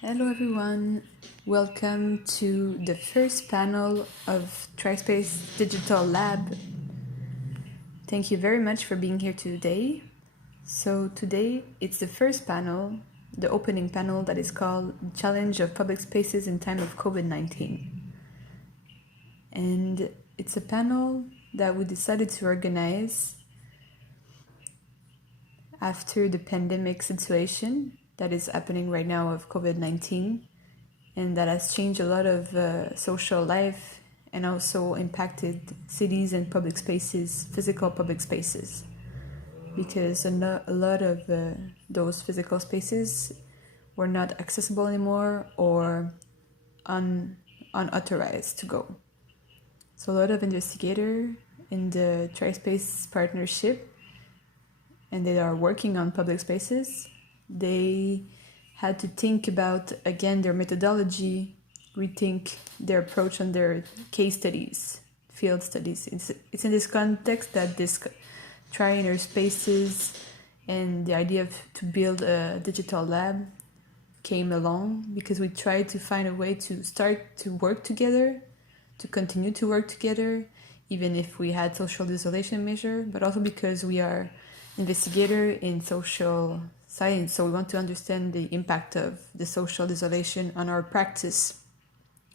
Hello everyone, welcome to the first panel of TRYSPACES Digital Lab. Thank you very much for being here today. So today it's the first panel, the opening panel that is called Challenge of Public Spaces in Time of COVID-19. And it's a panel that we decided to organize after the pandemic situation that is happening right now of COVID-19, and that has changed a lot of social life and also impacted cities and public spaces, physical public spaces, because a lot of those physical spaces were not accessible anymore or unauthorized to go. So a lot of investigators in the TRYSPACES partnership, and they are working on public spaces, they had to think about, again, their methodology, rethink their approach on their case studies, field studies. It's in this context that this TRYSPACES and the idea to build a digital lab came along, because we tried to find a way to start to work together, to continue to work together, even if we had social isolation measure, but also because we are investigator in social science, so we want to understand the impact of the social isolation on our practice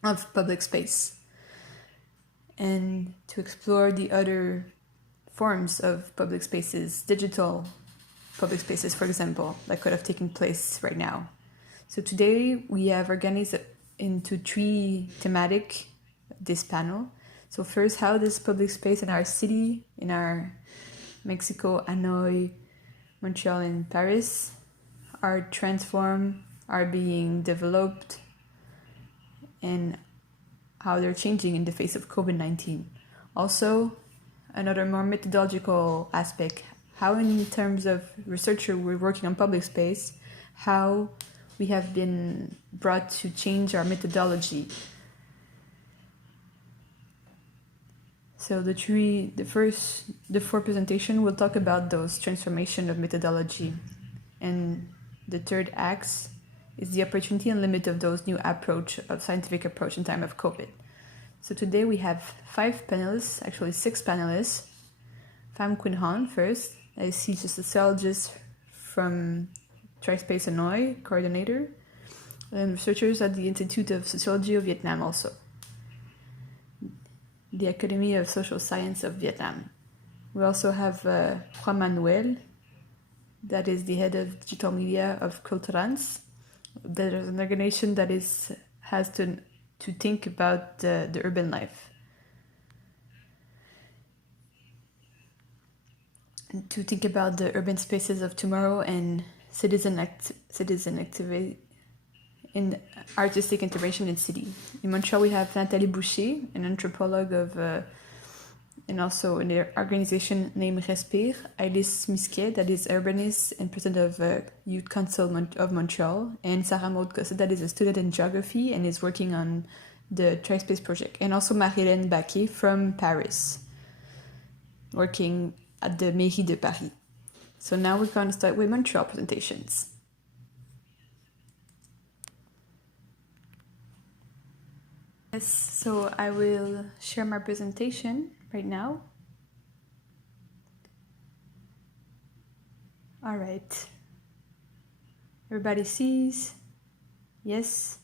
of public space, and to explore the other forms of public spaces, digital public spaces, for example, that could have taken place right now. So today we have organized into three thematic this panel. So first, how does public space in our city, in our Mexico, Hanoi, Montreal, and Paris are transformed, are being developed, and how they're changing in the face of COVID-19. Also, another more methodological aspect, how in terms of researcher we're working on public space, how we have been brought to change our methodology. So the four presentation will talk about those transformation of methodology, and the third act is the opportunity and limit of those new approach of scientific approach in time of COVID. So today we have 5 panelists, actually 6 panelists. Pham Quynh Huong first, she's a sociologist from TRYSPACES Hanoi, coordinator, and researchers at the Institute of Sociology of Vietnam also, the Academy of Social Science of Vietnam. We also have Juan Manuel, that is the head of digital media of Culturans. There's an organization that has to think about the urban life, to think about the urban spaces of tomorrow and citizen activity in artistic intervention in city. In Montreal, we have Nathalie Boucher, an anthropologue and also in the organization named RESPIRE, Alice Miquet, that is urbanist and president of Youth Council of Montreal, and Sarah-Maude Cossette, that is a student in geography and is working on the TRYSPACES project, and also Marie-Hélène Bacqué from Paris, working at the Mairie de Paris. So now we're going to start with Montreal presentations. Yes, so I will share my presentation right now. All right. Everybody sees? Yes?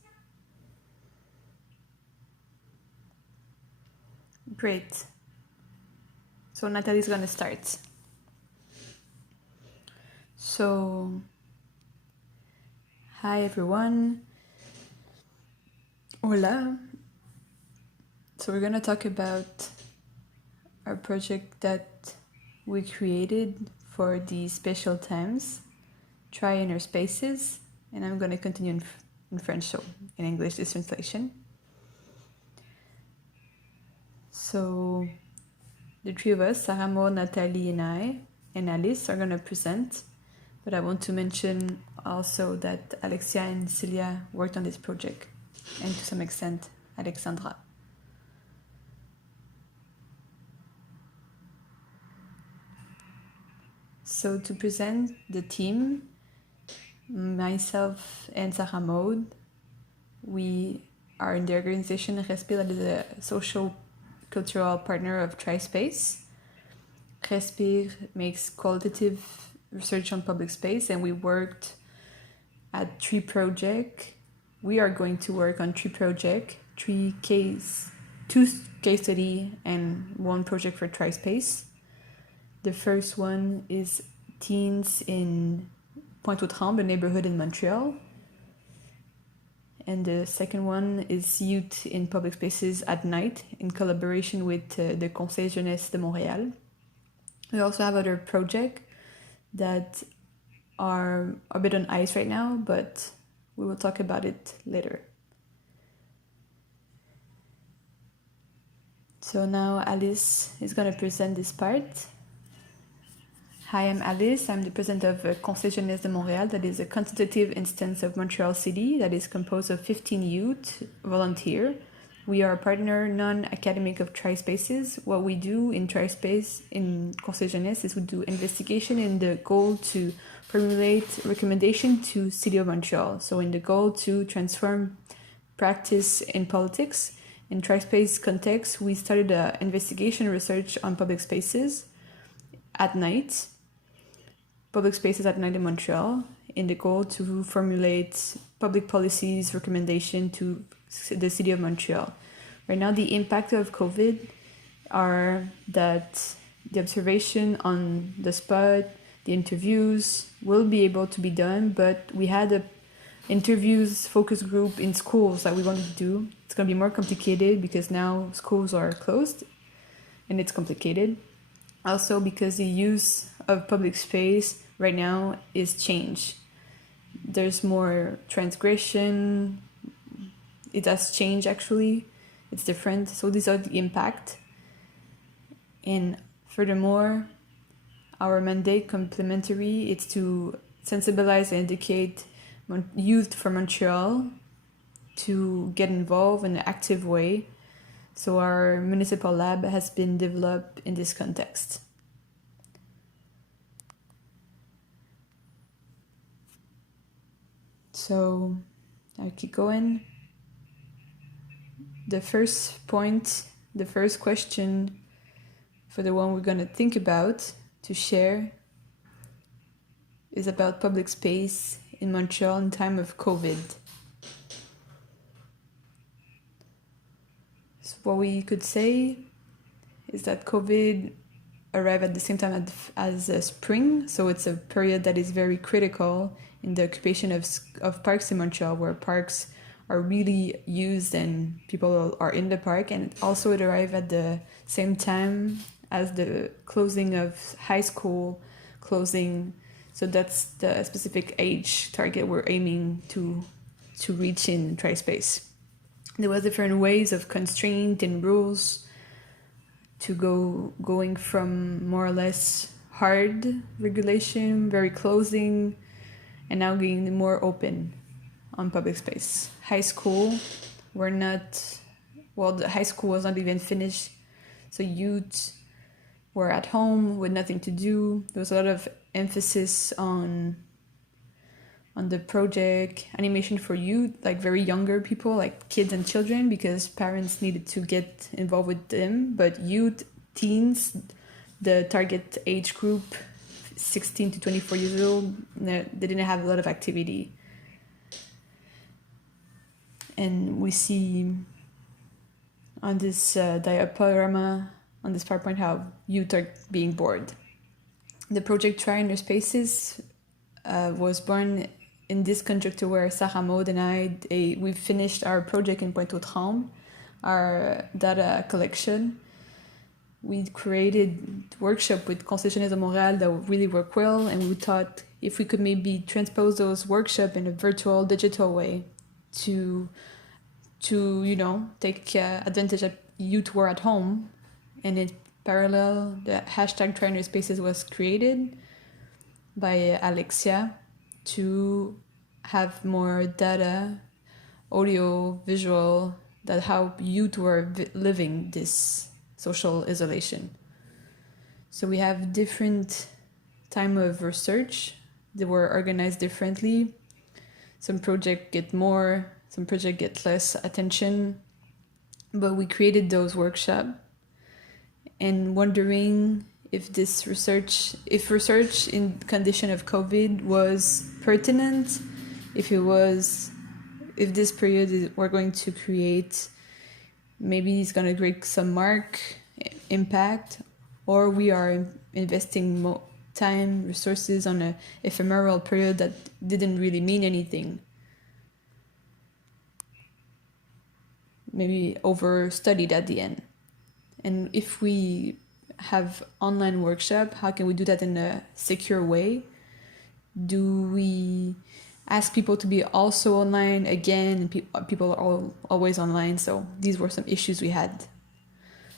Great. So Nathalie's going to start. So, hi everyone. Hola. So we're going to talk about our project that we created for these special times, TRYSPACES, and I'm going to continue in French, so in English this translation. So the three of us, Sarah-Maude, Nathalie, and I, and Alice, are going to present, but I want to mention also that Alexia and Celia worked on this project, and to some extent, Alexandra. So to present the team, myself and Sarah-Maude We are in the organization RESPIRE, that is a social cultural partner of TRYSPACES. RESPIRE makes qualitative research on public space, and we worked at 3 projects. We are going to work on 3 projects, 2 case study and 1 project for TRYSPACE. The first one is teens in Pointe-aux-Trembles, a neighborhood in Montreal. And the second one is youth in public spaces at night in collaboration with the Conseil, jeunesse de Montréal. We also have other projects that are a bit on ice right now, but we will talk about it later. So now Alice is going to present this part. Hi, I'm Alice. I'm the president of Conseil Jeunesse de Montréal, that is a constitutive instance of Montreal City that is composed of 15 youth volunteer. We are a partner non-academic of TRYSPACES. What we do in TRYSPACE in Conseil Jeunesse is we do investigation in the goal to formulate recommendation to City of Montreal. So in the goal to transform practice in politics. In TRYSPACE context, we started an investigation research on public spaces at night. Public spaces at night in Montreal, in the goal to formulate public policies recommendation to the City of Montreal. Right now, the impact of COVID are that the observation on the spot, the interviews will be able to be done, but we had a interviews focus group in schools that we wanted to do. It's going to be more complicated because now schools are closed and it's complicated. Also because the use of public space right now is changed. There's more transgression. It has changed actually. It's different. So these are the impact. And furthermore, our mandate complementary is to sensibilize and educate youth from Montreal to get involved in an active way. So our municipal lab has been developed in this context. So I'll keep going. The first point, the first question for the one we're going to think about to share is about public space in Montreal in time of COVID. So what we could say is that COVID arrived at the same time as spring, so it's a period that is very critical in the occupation of parks in Montreal, where parks are really used and people are in the park, and also it arrived at the same time as the closing of high school closing. So that's the specific age target we're aiming to reach in TRYSPACE. There was different ways of constraint and rules to going from more or less hard regulation, very closing, and now getting more open on public space. High school, the high school was not even finished, so youth were at home with nothing to do. There was a lot of emphasis on the project animation for youth, like very younger people, like kids and children, because parents needed to get involved with them. But youth, teens, the target age group, 16 to 24 years old, they didn't have a lot of activity. And we see on this diaporama, on this PowerPoint, how youth are being bored. The project TRYSPACES was born in this conjuncture where Sarah-Maude and we finished our project in Pointe-aux-Trembles, our data collection. We created workshop with Conseil jeunesse de Montréal that really worked well, and we thought if we could maybe transpose those workshops in a virtual, digital way to take advantage of youth who are at home. And in parallel, the hashtag TRYSPACES was created by Alexia to have more data, audio, visual, that how youth were living this social isolation. So we have different time of research. They were organized differently. Some projects get more, some projects get less attention, but we created those workshops and wondering if research in condition of COVID was pertinent, if this period we're going to create, maybe it's going to create some impact, or we are investing time, resources on an ephemeral period that didn't really mean anything. Maybe overstudied at the end. And if we have online workshop, how can we do that in a secure way? Do we ask people to be also online again? People are always online, so these were some issues we had.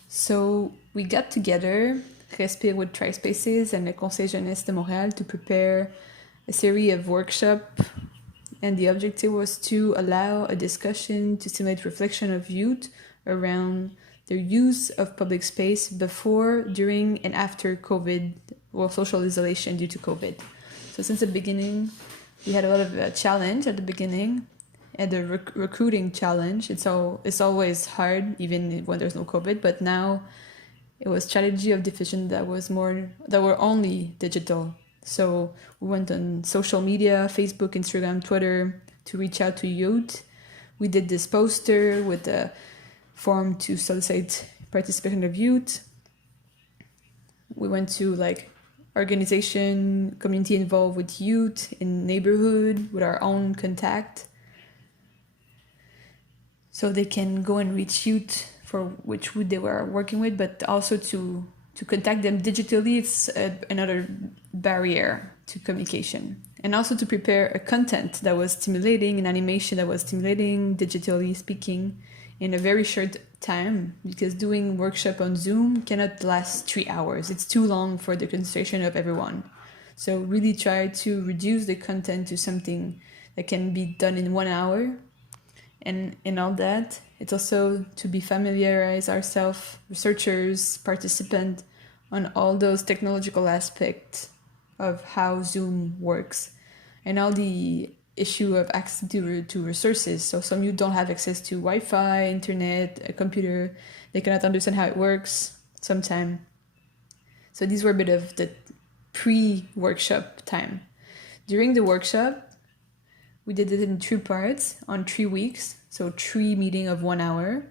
So we got together, RESPIRE with TRYSPACES and the Conseil jeunesse de Montréal, to prepare a series of workshops, and the objective was to allow a discussion to stimulate reflection of youth around their use of public space before, during, and after COVID, or social isolation due to COVID. So since the beginning, we had a lot of challenge at the beginning, and the recruiting challenge. It's always hard, even when there's no COVID, but now it was strategy of diffusion that were only digital. So we went on social media, Facebook, Instagram, Twitter, to reach out to youth. We did this poster with a form to solicit participation of youth. We went to organization, community involved with youth in neighborhood with our own contact. So they can go and reach youth for which they were working with, but also to contact them digitally, it's another barrier to communication. And also to prepare a content that was stimulating, an animation that was stimulating, digitally speaking, in a very short time, because doing workshop on Zoom cannot last 3 hours. It's too long for the concentration of everyone. So really try to reduce the content to something that can be done in 1 hour. And in all that, it's also to be familiarize ourselves, researchers, participants, on all those technological aspects of how Zoom works, and all the issue of access to resources. So some you don't have access to Wi-Fi, internet, a computer, they cannot understand how it works sometimes. So these were a bit of the pre-workshop time. During the workshop, we did it in 3 parts on 3 weeks, so 3 meetings of 1 hour.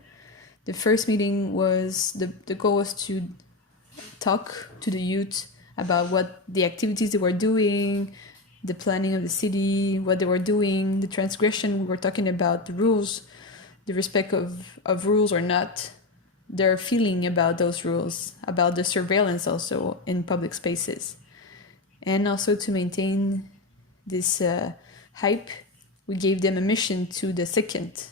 The first meeting was, the goal was to talk to the youth about what the activities they were doing, the planning of the city, what they were doing, the transgression. We were talking about the rules, the respect of rules or not, their feeling about those rules, about the surveillance also in public spaces. And also to maintain this hype, we gave them a mission to the second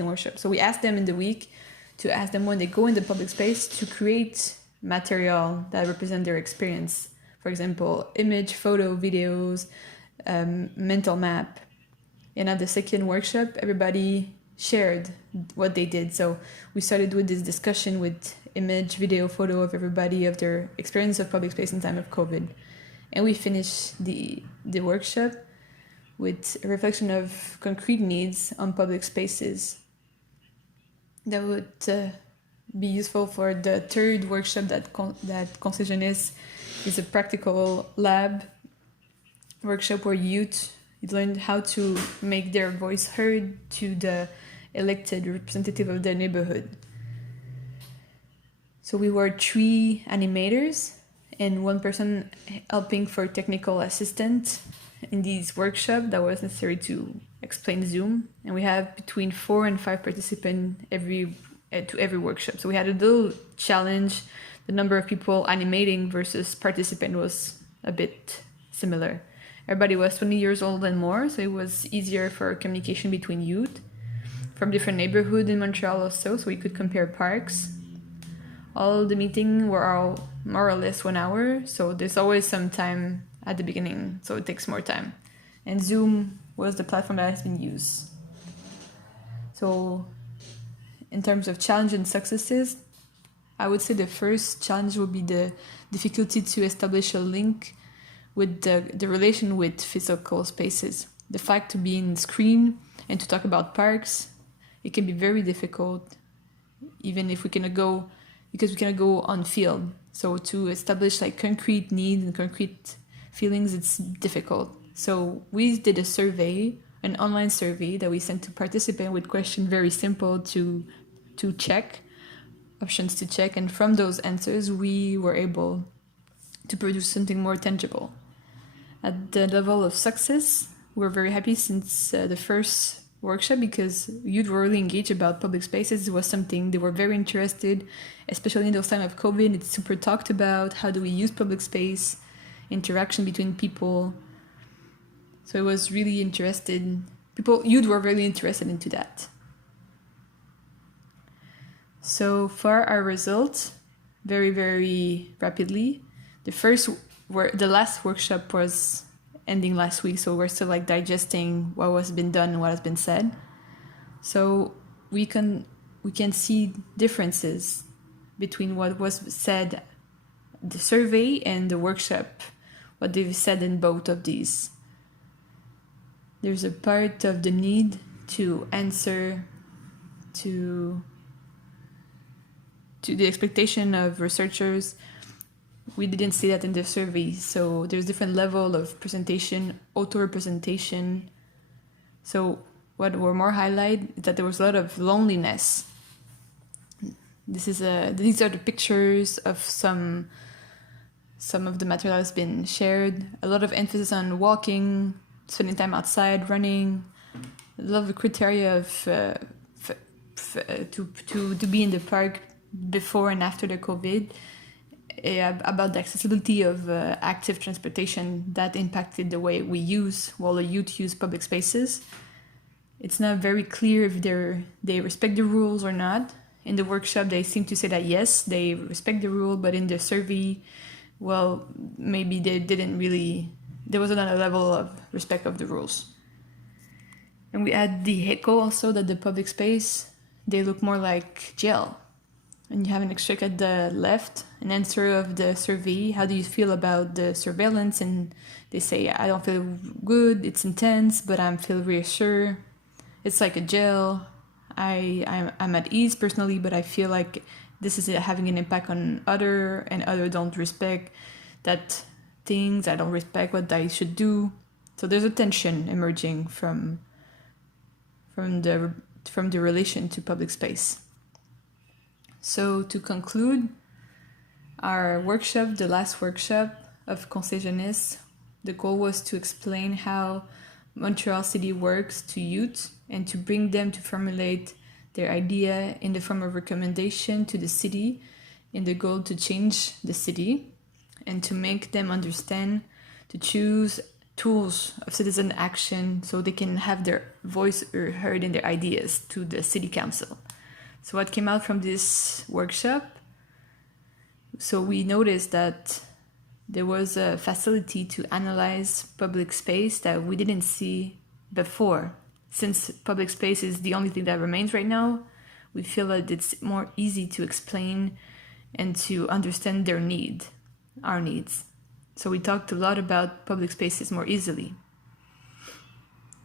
workshop. So we asked them in the week to ask them when they go in the public space to create material that represent their experience. For example, image, photo, videos, mental map. And at the second workshop, everybody shared what they did. So we started with this discussion with image, video, photo of everybody, of their experience of public space in time of COVID. And we finished the workshop with a reflection of concrete needs on public spaces that would be useful for the third workshop that Conseil jeunesse is a practical lab workshop where youth learned how to make their voice heard to the elected representative of their neighborhood. So we were 3 animators and 1 person helping for technical assistant in these workshops that was necessary to explain Zoom. And we have between 4 and 5 participants to every workshop. So we had a little challenge. The number of people animating versus participant was a bit similar. Everybody was 20 years old and more, so it was easier for communication between youth from different neighborhoods in Montreal also, so we could compare parks. All the meetings were all more or less 1 hour, so there's always some time at the beginning, so it takes more time. And Zoom was the platform that has been used. So in terms of challenge and successes, I would say the first challenge would be the difficulty to establish a link with the relation with physical spaces. The fact to be in screen and to talk about parks, it can be very difficult, even if we cannot go, because we cannot go on field. So to establish like concrete needs and concrete feelings, it's difficult. So we did a survey, an online survey that we sent to participants with questions very simple to check, options to check. And from those answers, we were able to produce something more tangible. At the level of success, we're very happy since the first workshop, because youth were really engaged about public spaces. It was something they were very interested, especially in those times of COVID. It's super talked about. How do we use public space, interaction between people? So it was really interested. Youth were really interested into that. So for our results, very, very rapidly, the last workshop was ending last week, so we're still like digesting what was been done and what has been said. So we can see differences between what was said, the survey and the workshop, what they've said in both of these. There's a part of the need to answer to the expectation of researchers. We didn't see that in the survey. So there's different level of presentation, auto-representation. So what were more highlighted is that there was a lot of loneliness. These are the pictures of some of the material that's been shared. A lot of emphasis on walking, spending time outside, running. A lot of the criteria of to be in the park before and after the COVID. About the accessibility of active transportation that impacted the way we use, while the youth use public spaces. It's not very clear if they respect the rules or not. In the workshop, they seem to say that yes, they respect the rule, but in the survey, well, maybe they didn't really, there wasn't a level of respect of the rules. And we add the echo also that the public space, they look more like jail. And you have an extract at the left, an answer of the survey. How do you feel about the surveillance? And they say, I don't feel good, it's intense, but I feel reassured. It's like a jail. I'm at ease personally, but I feel like this is having an impact on other, and other don't respect that things. I don't respect what I should do. So there's a tension emerging from the relation to public space. So to conclude our workshop, the last workshop of Conseil, jeunesse, the goal was to explain how Montreal City works to youth and to bring them to formulate their idea in the form of recommendation to the city in the goal to change the city, and to make them understand, to choose tools of citizen action so they can have their voice heard in their ideas to the city council. So what came out from this workshop? So we noticed that there was a facility to analyze public space that we didn't see before. Since public space is the only thing that remains right now, we feel that it's more easy to explain and to understand our needs. So we talked a lot about public spaces more easily.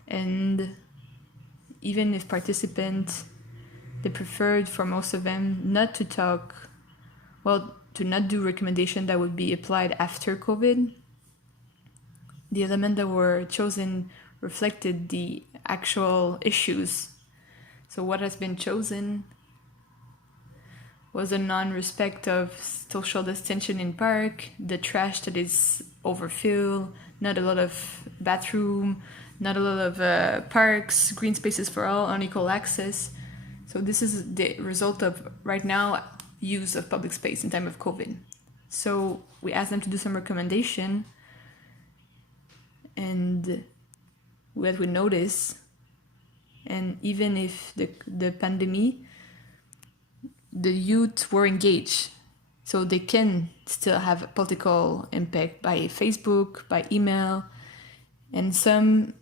And even if participants, they preferred for most of them not to to not do recommendation that would be applied after COVID. The elements that were chosen reflected the actual issues. So what has been chosen was a non-respect of social distancing in park, the trash that is overfilled, not a lot of bathroom, not a lot of parks, green spaces for all, unequal access. So this is the result of right now use of public space in time of COVID. So we asked them to do some recommendation, and what we notice, and even if the pandemic, the youth were engaged, so they can still have a political impact by Facebook, by email, and some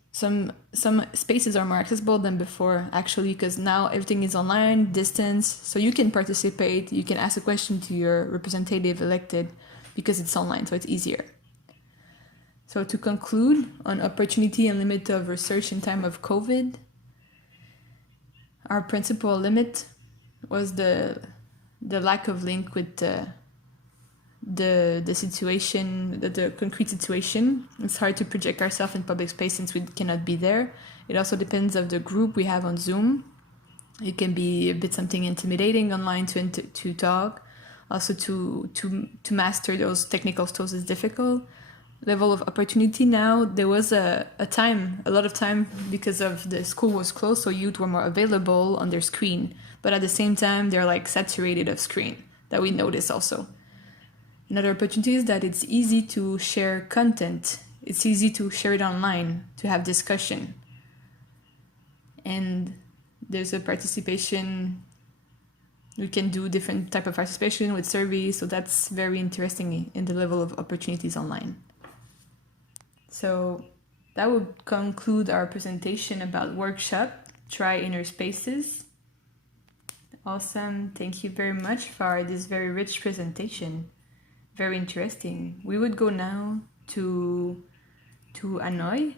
spaces are more accessible than before, actually, because now everything is online, distance, so you can participate, you can ask a question to your representative elected because it's online, so it's easier. So to conclude on opportunity and limit of research in time of COVID, Our principal limit was the lack of link with the situation, the concrete situation. It's hard to project ourselves in public space since we cannot be there. It also depends of the group we have on Zoom. It can be a bit something intimidating online to talk. Also to master those technical skills is difficult. Level of opportunity now, there was a lot of time because of the school was closed, so youth were more available on their screen. But at the same time, they're like saturated of screen, that we notice also. Another opportunity is that it's easy to share content. It's easy to share it online, to have discussion. And there's a participation, we can do different type of participation with surveys, so that's very interesting in the level of opportunities online. So that would conclude our presentation about workshop, Try Inner Spaces. Awesome, thank you very much for this very rich presentation. Very interesting. We would go now to Hanoi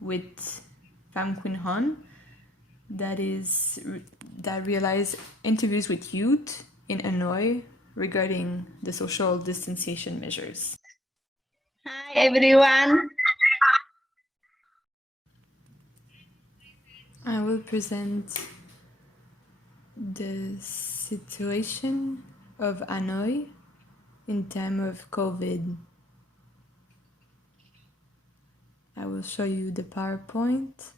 with Pham Quynh Huong, that realize interviews with youth in Hanoi regarding the social distanciation measures. Hi everyone. I will present the situation of Hanoi in time of COVID. I will show you the PowerPoint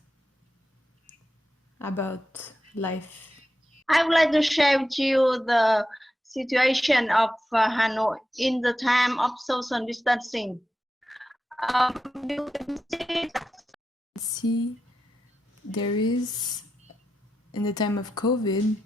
about life. I would like to share with you the situation of Hanoi in the time of social distancing. You can see there is, in the time of COVID,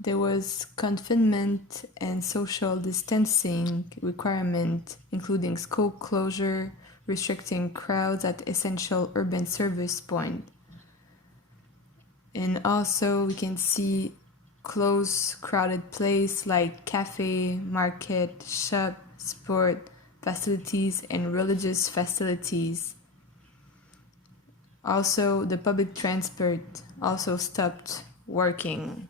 there was confinement and social distancing requirement, including school closure, restricting crowds at essential urban service points. And also we can see close, crowded place like cafe, market, shop, sport facilities, and religious facilities. Also, the public transport also stopped working.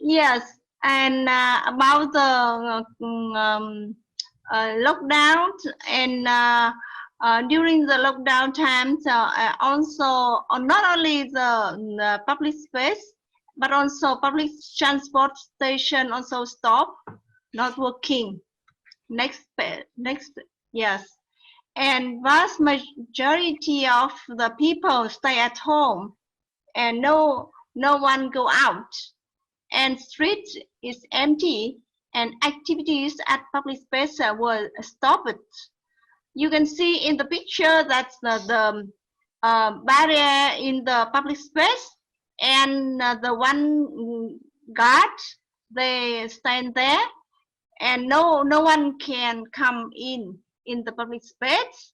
Yes, and about the lockdown and during the lockdown times, also not only the public space, but also public transport station also stop, not working. Next, yes. And vast majority of the people stay at home and no one go out. And street is empty and activities at public space were stopped. You can see in the picture that's the barrier in the public space, and the one guard, they stand there and no one can come in the public space.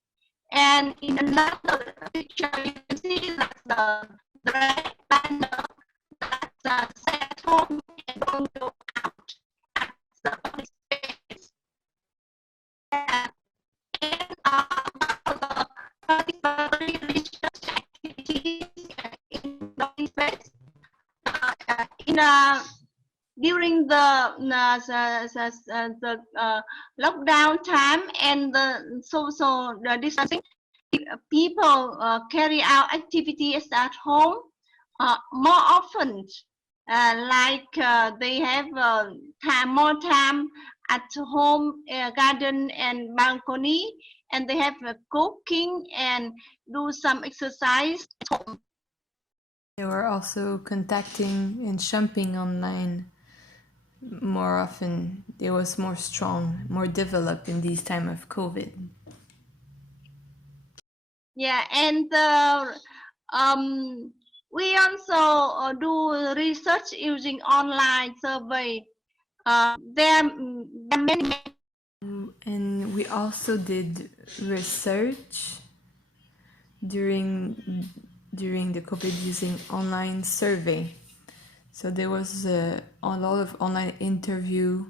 And in another picture you can see that the red banner that stay at home and don't go out at the public space. And about the participatory research activities in public space, during the lockdown time and the social distancing, people carry out activities at home more often, like they have more time at home, garden and balcony, and they have cooking and do some exercise at home. They were also contacting and shopping online more often. They was more strong, more developed in this time of COVID. Yeah, and we also do research using online survey. There are many. And we also did research during the COVID using online survey. So there was a lot of online interview,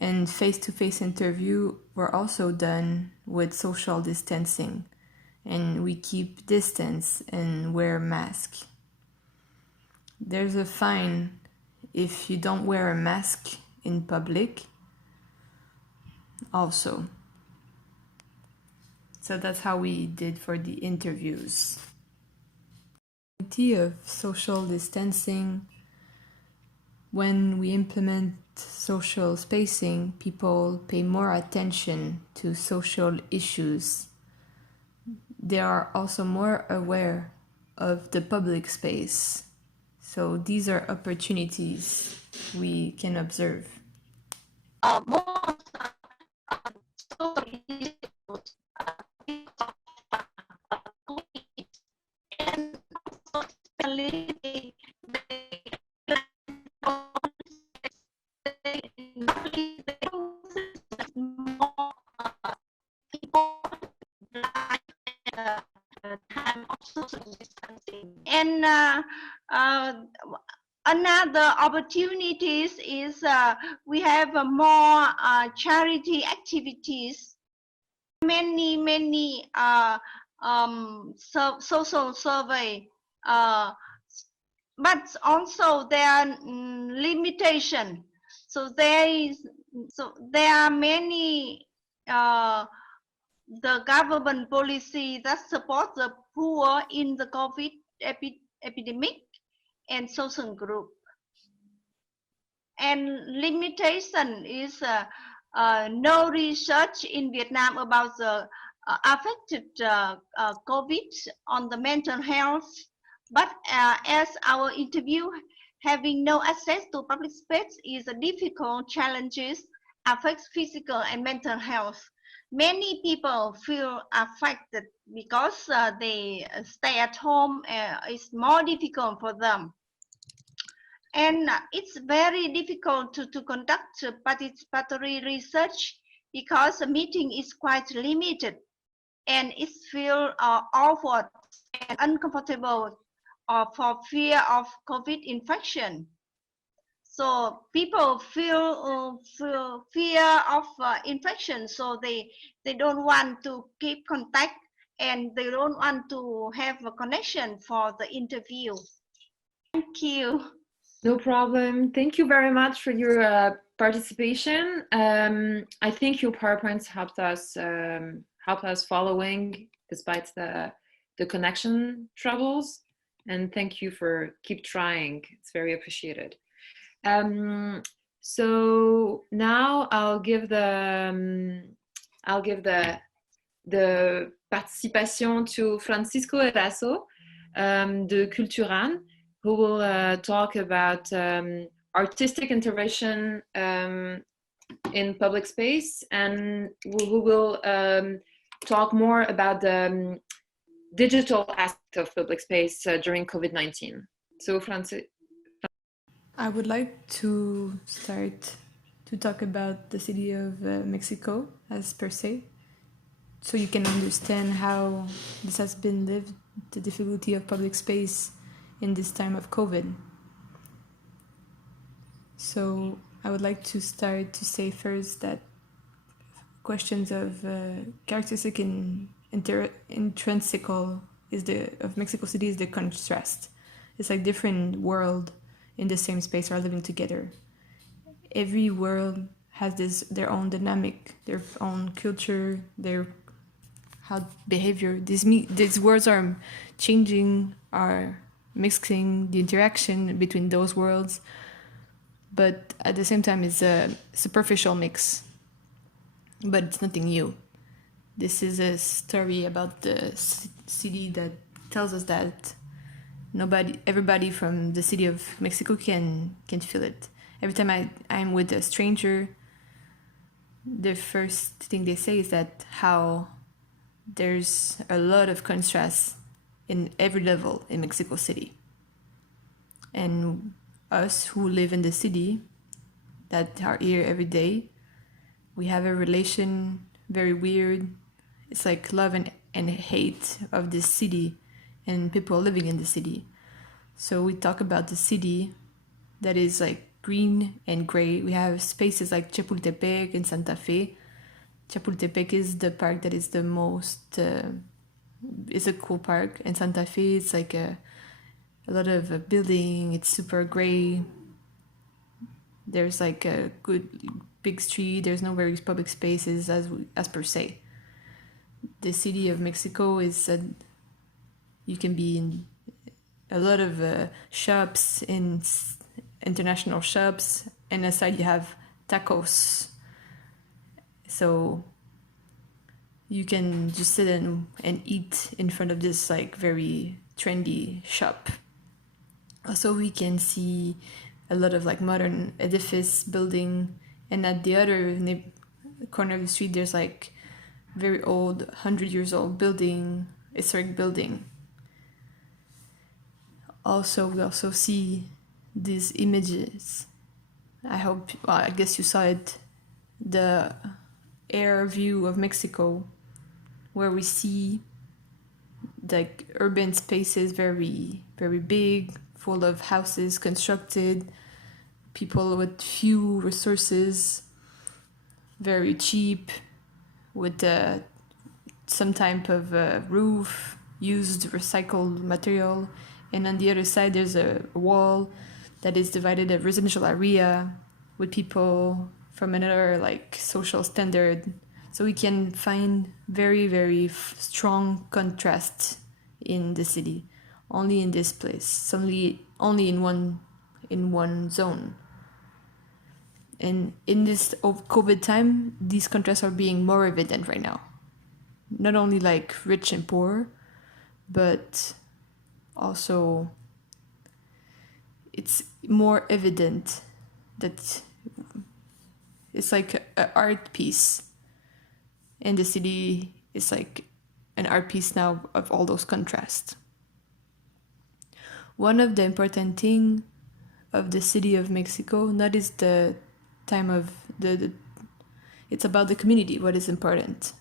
and face-to-face interview were also done with social distancing. and we keep distance and wear a mask. There's a fine if you don't wear a mask in public also. So that's how we did for the interviews. Of social distancing, when we implement social spacing, people pay more attention to social issues. They are also more aware of the public space. So these are opportunities we can observe. More and time of social distancing. And another opportunities is we have more charity activities. Many social survey, but also there are limitation. So there are many the government policy that support the poor in the COVID epidemic and social group. And limitation is no research in Vietnam about the affected COVID on the mental health. But as our interview, having no access to public space is a difficult challenges affects physical and mental health. Many people feel affected because they stay at home. It's more difficult for them. And it's very difficult to conduct participatory research because the meeting is quite limited and it feels awkward and uncomfortable for fear of COVID infection. So people feel fear of infection, so they don't want to keep contact and they don't want to have a connection for the interview. Thank you. No problem. Thank you very much for your participation. I think your PowerPoints helped us following despite the connection troubles. And thank you for keep trying. It's very appreciated. So now I'll give the participation to Francisco Eraso de Culturan, who will talk about artistic intervention in public space, and who will talk more about the digital aspect of public space during COVID-19. So, Francis. I would like to start to talk about the city of Mexico as per se, so you can understand how this has been lived, the difficulty of public space in this time of COVID. So I would like to start to say first that questions of characteristic and intrinsical of Mexico City is the contrast. It's like different world in the same space are living together. Every world has their own dynamic, their own culture, their behavior. These words are changing, are mixing the interaction between those worlds, but at the same time it's a superficial mix, but it's nothing new. This is a story about the city that tells us that everybody from the city of Mexico can feel it. Every time I'm with a stranger, the first thing they say is that how there's a lot of contrast in every level in Mexico City. And us who live in the city, that are here every day, we have a relation very weird. It's like love and hate of this city and people living in the city. So we talk about the city that is like green and gray. We have spaces like Chapultepec and Santa Fe. Chapultepec is the park that is the most is a cool park. In Santa Fe, it's like a lot of building. It's super gray. There's like a good big street. There's no very public spaces as per se. The city of Mexico is you can be in a lot of shops, in international shops, and aside you have tacos. So you can just sit and eat in front of this like very trendy shop. Also, we can see a lot of like modern edifice building, and at the other corner of the street there's like very old 100 years old building, historic building. Also, we also see these images. I guess you saw it, the air view of Mexico, where we see like urban spaces very, very big, full of houses constructed, people with few resources, very cheap, with some type of roof, used recycled material. And on the other side, there's a wall that is divided a residential area with people from another like social standard. So we can find very, very strong contrast in the city, only in this place, only in one zone. And in this COVID time, these contrasts are being more evident right now. Not only like rich and poor, but also it's more evident that it's like an art piece, and the city is like an art piece now of all those contrasts. One of the important thing of the city of Mexico, not is the time of it's about the community, what is important.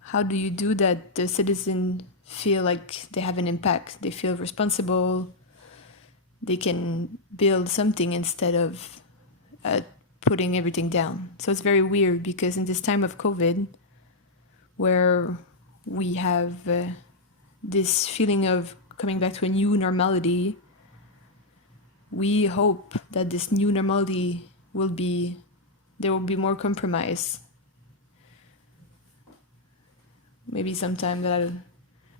How do you do that the citizens feel like they have an impact, they feel responsible, they can build something instead of putting everything down. So it's very weird because in this time of COVID, where we have this feeling of coming back to a new normality, we hope that this new normality there will be more compromise. Maybe sometime that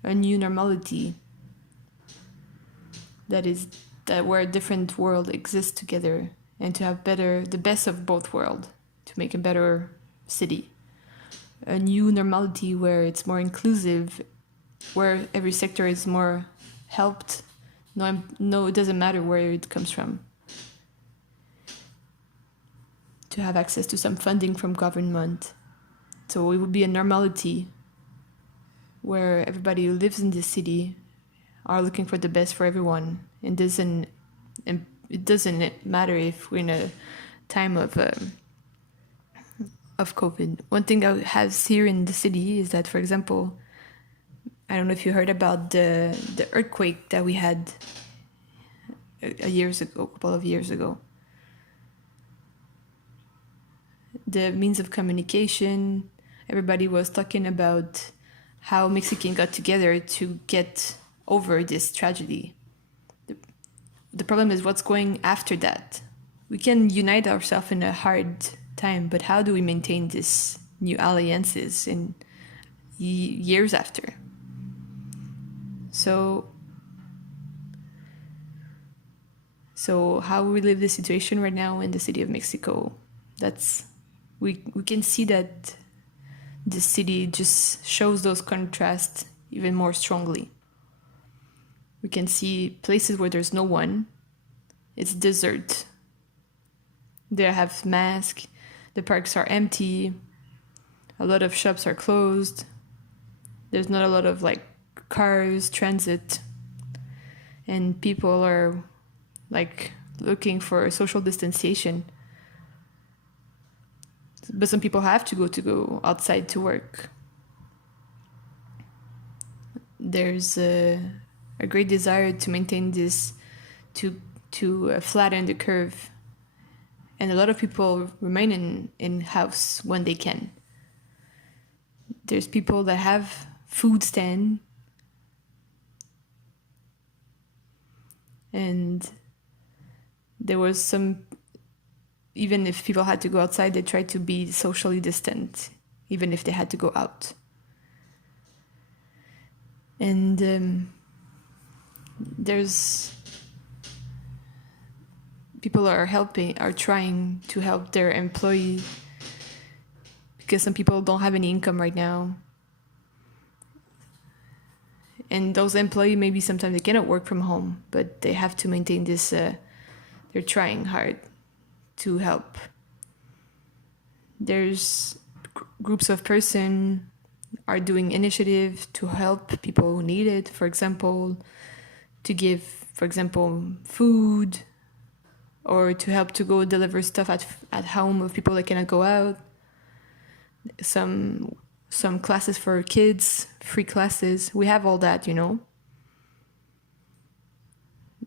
a new normality that where a different world exists together, and to have the best of both worlds, to make a better city. A new normality where it's more inclusive, where every sector is more helped. No, it doesn't matter where it comes from. To have access to some funding from government. So it would be a normality where everybody who lives in this city are looking for the best for everyone. And it doesn't matter if we're in a time of COVID. One thing I have here in the city is that, for example, I don't know if you heard about the earthquake that we had a couple of years ago. The means of communication, everybody was talking about how Mexicans got together to get over this tragedy. The problem is what's going after that. We can unite ourselves in a hard time, but how do we maintain this new alliances in years after? So how we live this situation right now in the city of Mexico, we can see that the city just shows those contrasts even more strongly. We can see places where there's no one. It's desert. They have masks. The parks are empty. A lot of shops are closed. There's not a lot of like cars, transit. And people are like looking for social distanciation. But some people have to go outside to work. There's a great desire to maintain this, to flatten the curve, and a lot of people remain in house when they can. There's people that have food stand. And there was some, even if people had to go outside, they tried to be socially distant, even if they had to go out. And there's people are trying to help their employee, because some people don't have any income right now. And those employees, maybe sometimes they cannot work from home, but they have to maintain this, they're trying hard to help. There's groups of persons are doing initiative to help people who need it. For example, to give, for example, food, or to help to go deliver stuff at home of people that cannot go out. Some classes for kids, free classes. We have all that, you know.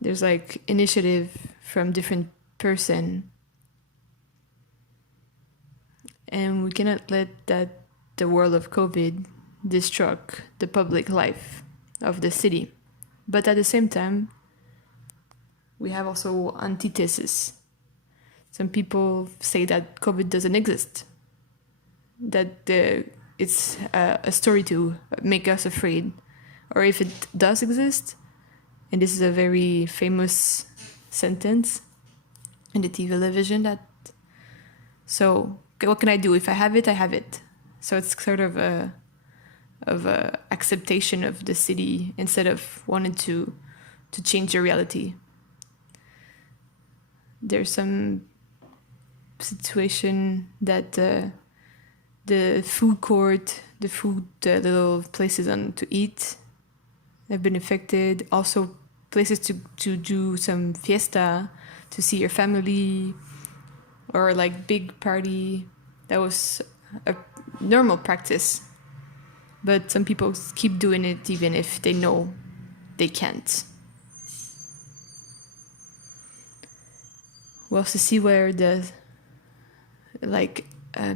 There's like initiative from different person. And we cannot let that the world of COVID destruct the public life of the city. But at the same time, we have also antithesis. Some people say that COVID doesn't exist, that it's a story to make us afraid. Or if it does exist, and this is a very famous sentence in the television, that, so what can I do? If I have it, I have it. So it's sort of a acceptation of the city instead of wanting to change the reality. There's some situation that the food court, the little places to eat have been affected. Also places to do some fiesta, to see your family, or like big party. That was a normal practice. But some people keep doing it even if they know they can't. Well, to see where the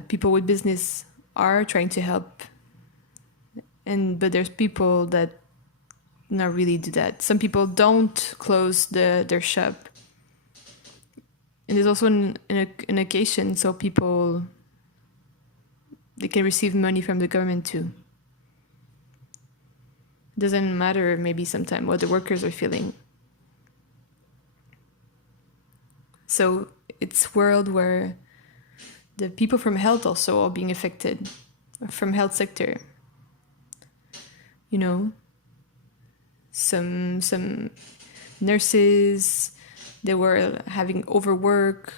people with business are trying to help, but there's people that not really do that. Some people don't close their shop, and there's also an occasion so people they can receive money from the government too. It doesn't matter maybe sometimes what the workers are feeling. So it's a world where the people from health also are being affected, from health sector. You know, some nurses, they were having overwork,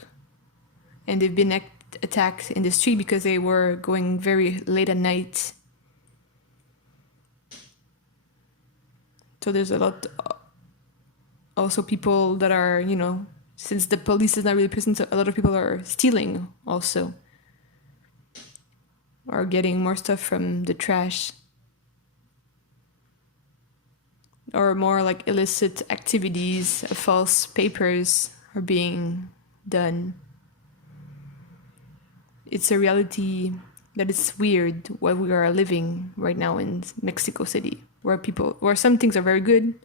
and they've been attacked in the street because they were going very late at night. So there's a lot, also people that are, you know, since the police is not really present, a lot of people are stealing also, or getting more stuff from the trash, or more like illicit activities, false papers are being done. It's a reality that is weird what we are living right now in Mexico City, where some things are very good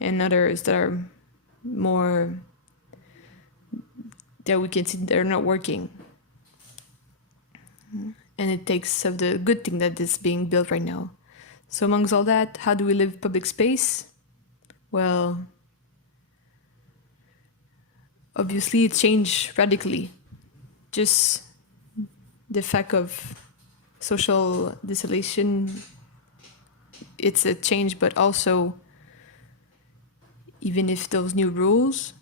and others that are more, that we can see they're not working. And it takes of the good thing that is being built right now. So amongst all that, how do we live public space? Well, obviously it changed radically. Just the fact of social isolation, it's a change, but also even if those new rules,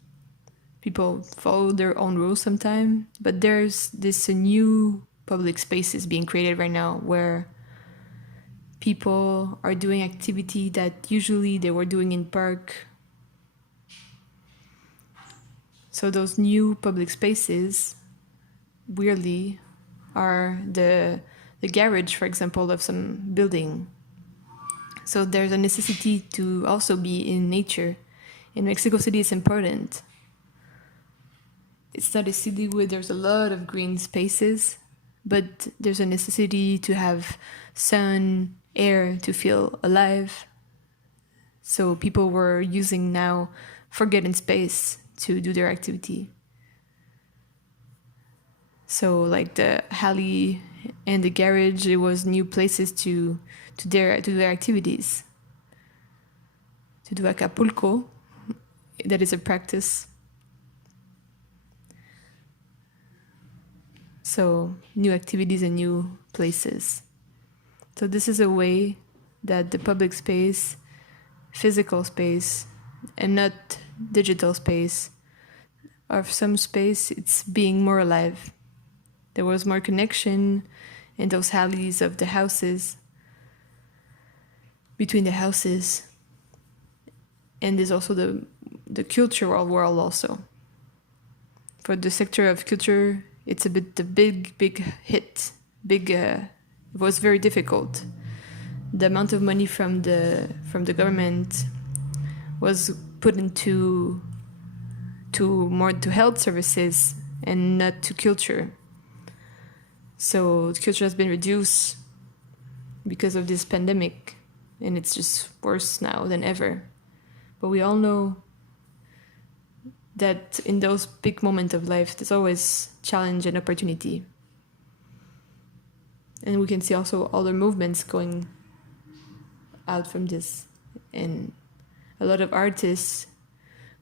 people follow their own rules sometimes, but there's this new public spaces being created right now where people are doing activity that usually they were doing in park. So those new public spaces, weirdly, are the garage, for example, of some building. So there's a necessity to also be in nature. In Mexico City, it's important. It's not a city where there's a lot of green spaces, but there's a necessity to have sun, air to feel alive. So people were using now forgotten space to do their activity. So like the alley and the garage, it was new places to do their activities. To do Acapulco, that is a practice. So new activities and new places. So this is a way that the public space, physical space, and not digital space, of some space, it's being more alive. There was more connection in those alleys of the houses, between the houses. And there's also the cultural world also. For the sector of culture, it's a bit the big hit. It was very difficult. The amount of money from the government was put into more to health services and not to culture. So culture has been reduced because of this pandemic, and it's just worse now than ever. But we all know that in those big moments of life, there's always challenge and opportunity. And we can see also other movements going out from this. And a lot of artists,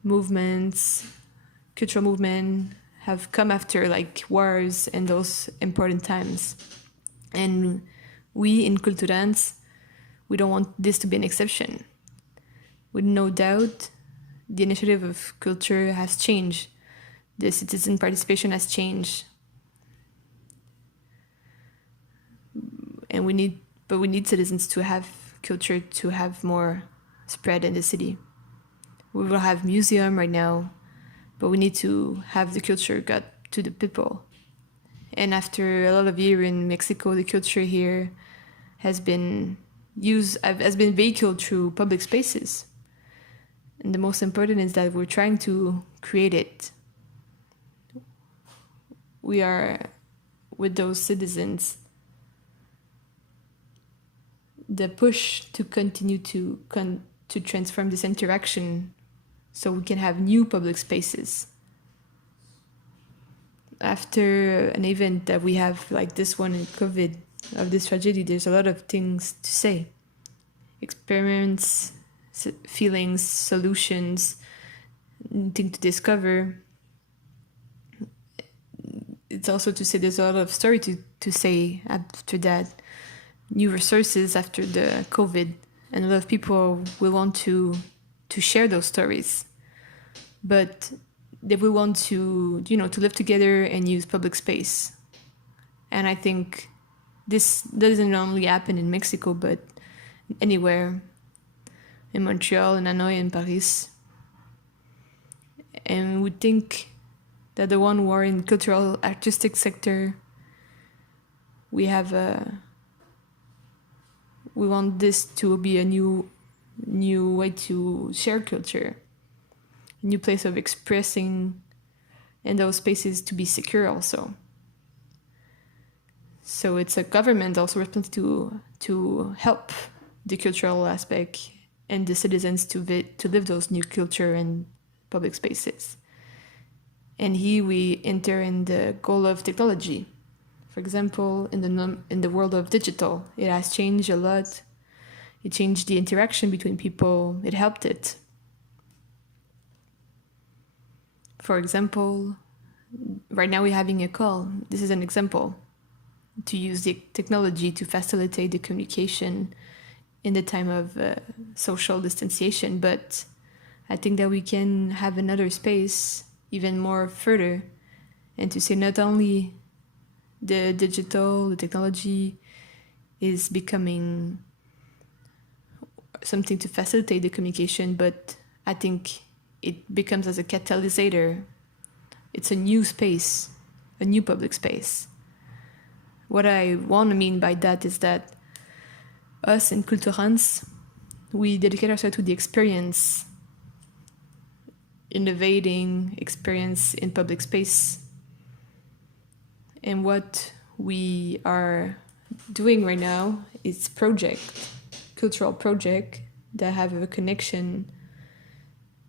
movements, cultural movement have come after like wars and those important times. And we in Culturans, we don't want this to be an exception. With no doubt, the initiative of culture has changed. The citizen participation has changed. And we need citizens to have culture to have more spread in the city. We will have museum right now, but we need to have the culture got to the people. And after a lot of years in Mexico, the culture here has been vehicled through public spaces. And the most important is that we're trying to create it. We are, with those citizens, the push to continue to transform this interaction so we can have new public spaces. After an event that we have like this one in COVID, of this tragedy, there's a lot of things to say. Experiments, feelings, solutions, things to discover. It's also to say there's a lot of story to say after that. New resources after the COVID, and a lot of people will want to share those stories. But they will want to live together and use public space. And I think this doesn't only happen in Mexico, but anywhere, in Montreal, in Hanoi, in Paris. And we think that the one who are in cultural artistic sector, we want this to be a new way to share culture, a new place of expressing, and those spaces to be secure also. So it's a government also responsible to help the cultural aspect and the citizens to live those new culture and public spaces. And here we enter in the goal of technology. For example, in the world of digital, it has changed a lot. It changed the interaction between people. It helped it. For example, right now we're having a call. This is an example. To use the technology to facilitate the communication in the time of social distanciation. But I think that we can have another space even more further, and to say not only the digital, the technology is becoming something to facilitate the communication, but I think it becomes as a catalysator. It's a new space, a new public space. What I want to mean by that is that us in Culturans, we dedicate ourselves to the experience, innovating experience in public space. And what we are doing right now is cultural project that have a connection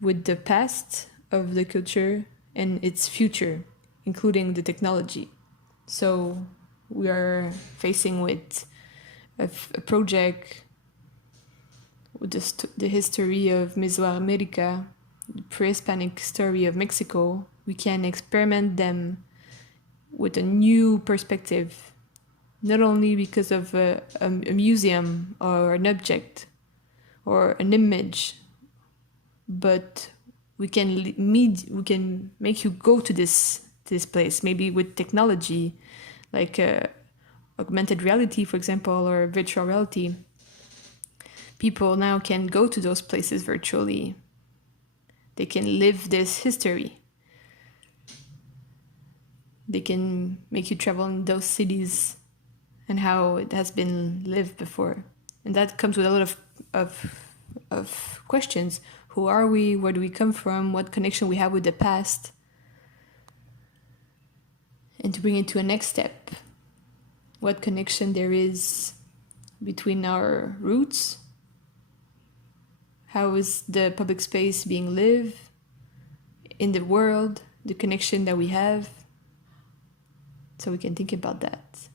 with the past of the culture and its future, including the technology. So we are facing with a project with the history of Mesoamerica, the pre-Hispanic story of Mexico. We can experiment them with a new perspective, not only because of a museum or an object or an image, but we can make you go to this place, maybe with technology, like augmented reality, for example, or virtual reality. People now can go to those places virtually. They can live this history. They can make you travel in those cities and how it has been lived before. And that comes with a lot of questions. Who are we? Where do we come from? What connection we have with the past? And to bring it to a next step, what connection there is between our roots? How is the public space being lived in the world? The connection that we have? So we can think about that.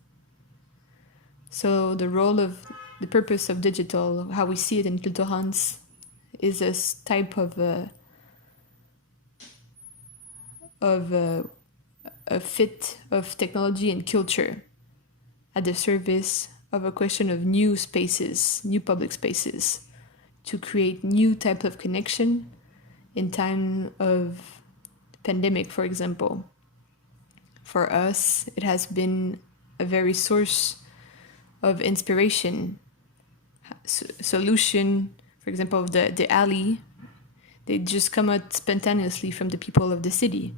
So the purpose of digital, how we see it in Culturance, is a type of a fit of technology and culture at the service of a question of new spaces, new public spaces, to create new type of connection in time of pandemic, for example. For us, it has been a very source of inspiration, solution. For example, the alley, they just come out spontaneously from the people of the city.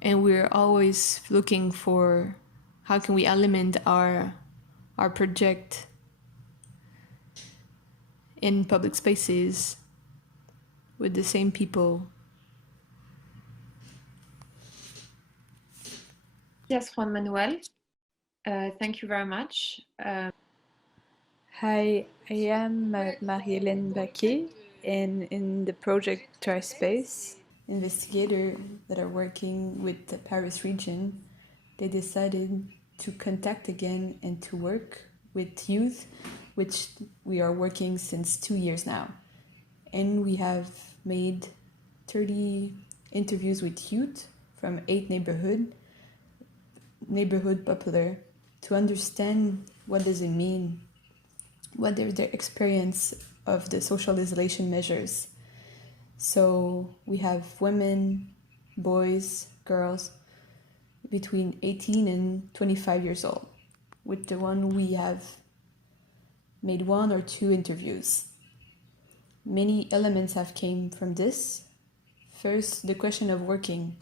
And we're always looking for how can we element our project in public spaces with the same people. Yes, Juan Manuel, thank you very much. Hi, I am Marie-Hélène Bacqué, and in the project TRYSPACES, investigators that are working with the Paris region, they decided to contact again and to work with youth, which we are working since 2 years now. And we have made 30 interviews with youth from 8 neighborhood popular, to understand what does it mean, what is their experience of the social isolation measures. So we have women, boys, girls between 18 and 25 years old. With the one we have made 1 or 2 interviews. Many elements have came from this. First, the question of working.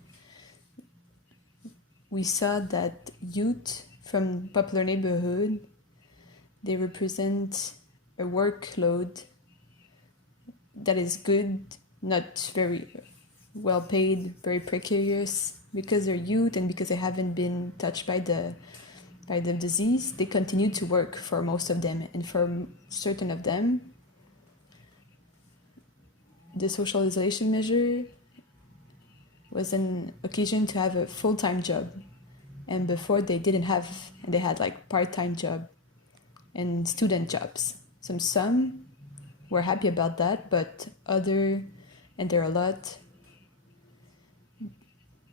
We saw that youth from popular neighborhood, they represent a workload that is good, not very well paid, very precarious, because they're youth and because they haven't been touched by the disease. They continue to work for most of them, and for certain of them, the social isolation measure was an occasion to have a full-time job, and before they didn't have, and they had like part-time job and student jobs. Some were happy about that, but other, and there are a lot,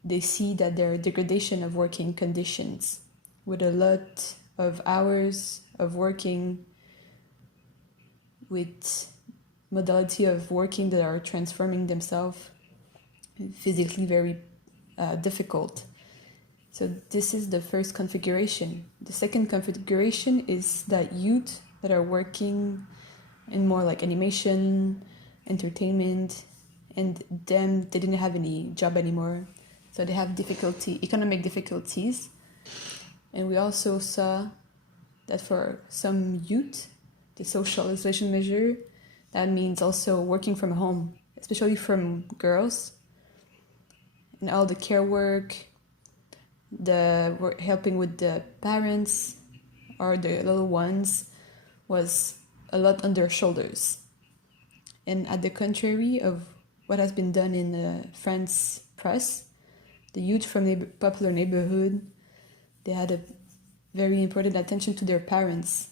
they see that there are degradation of working conditions with a lot of hours of working, with modality of working that are transforming themselves physically very difficult. So this is the first configuration. The second configuration is that youth that are working in more like animation, entertainment, and them, they didn't have any job anymore. So they have economic difficulties. And we also saw that for some youth, the social isolation measure, that means also working from home, especially from girls, and all the care work, the helping with the parents, or the little ones was a lot on their shoulders. And at the contrary of what has been done in the France press, the youth from the popular neighborhood, they had a very important attention to their parents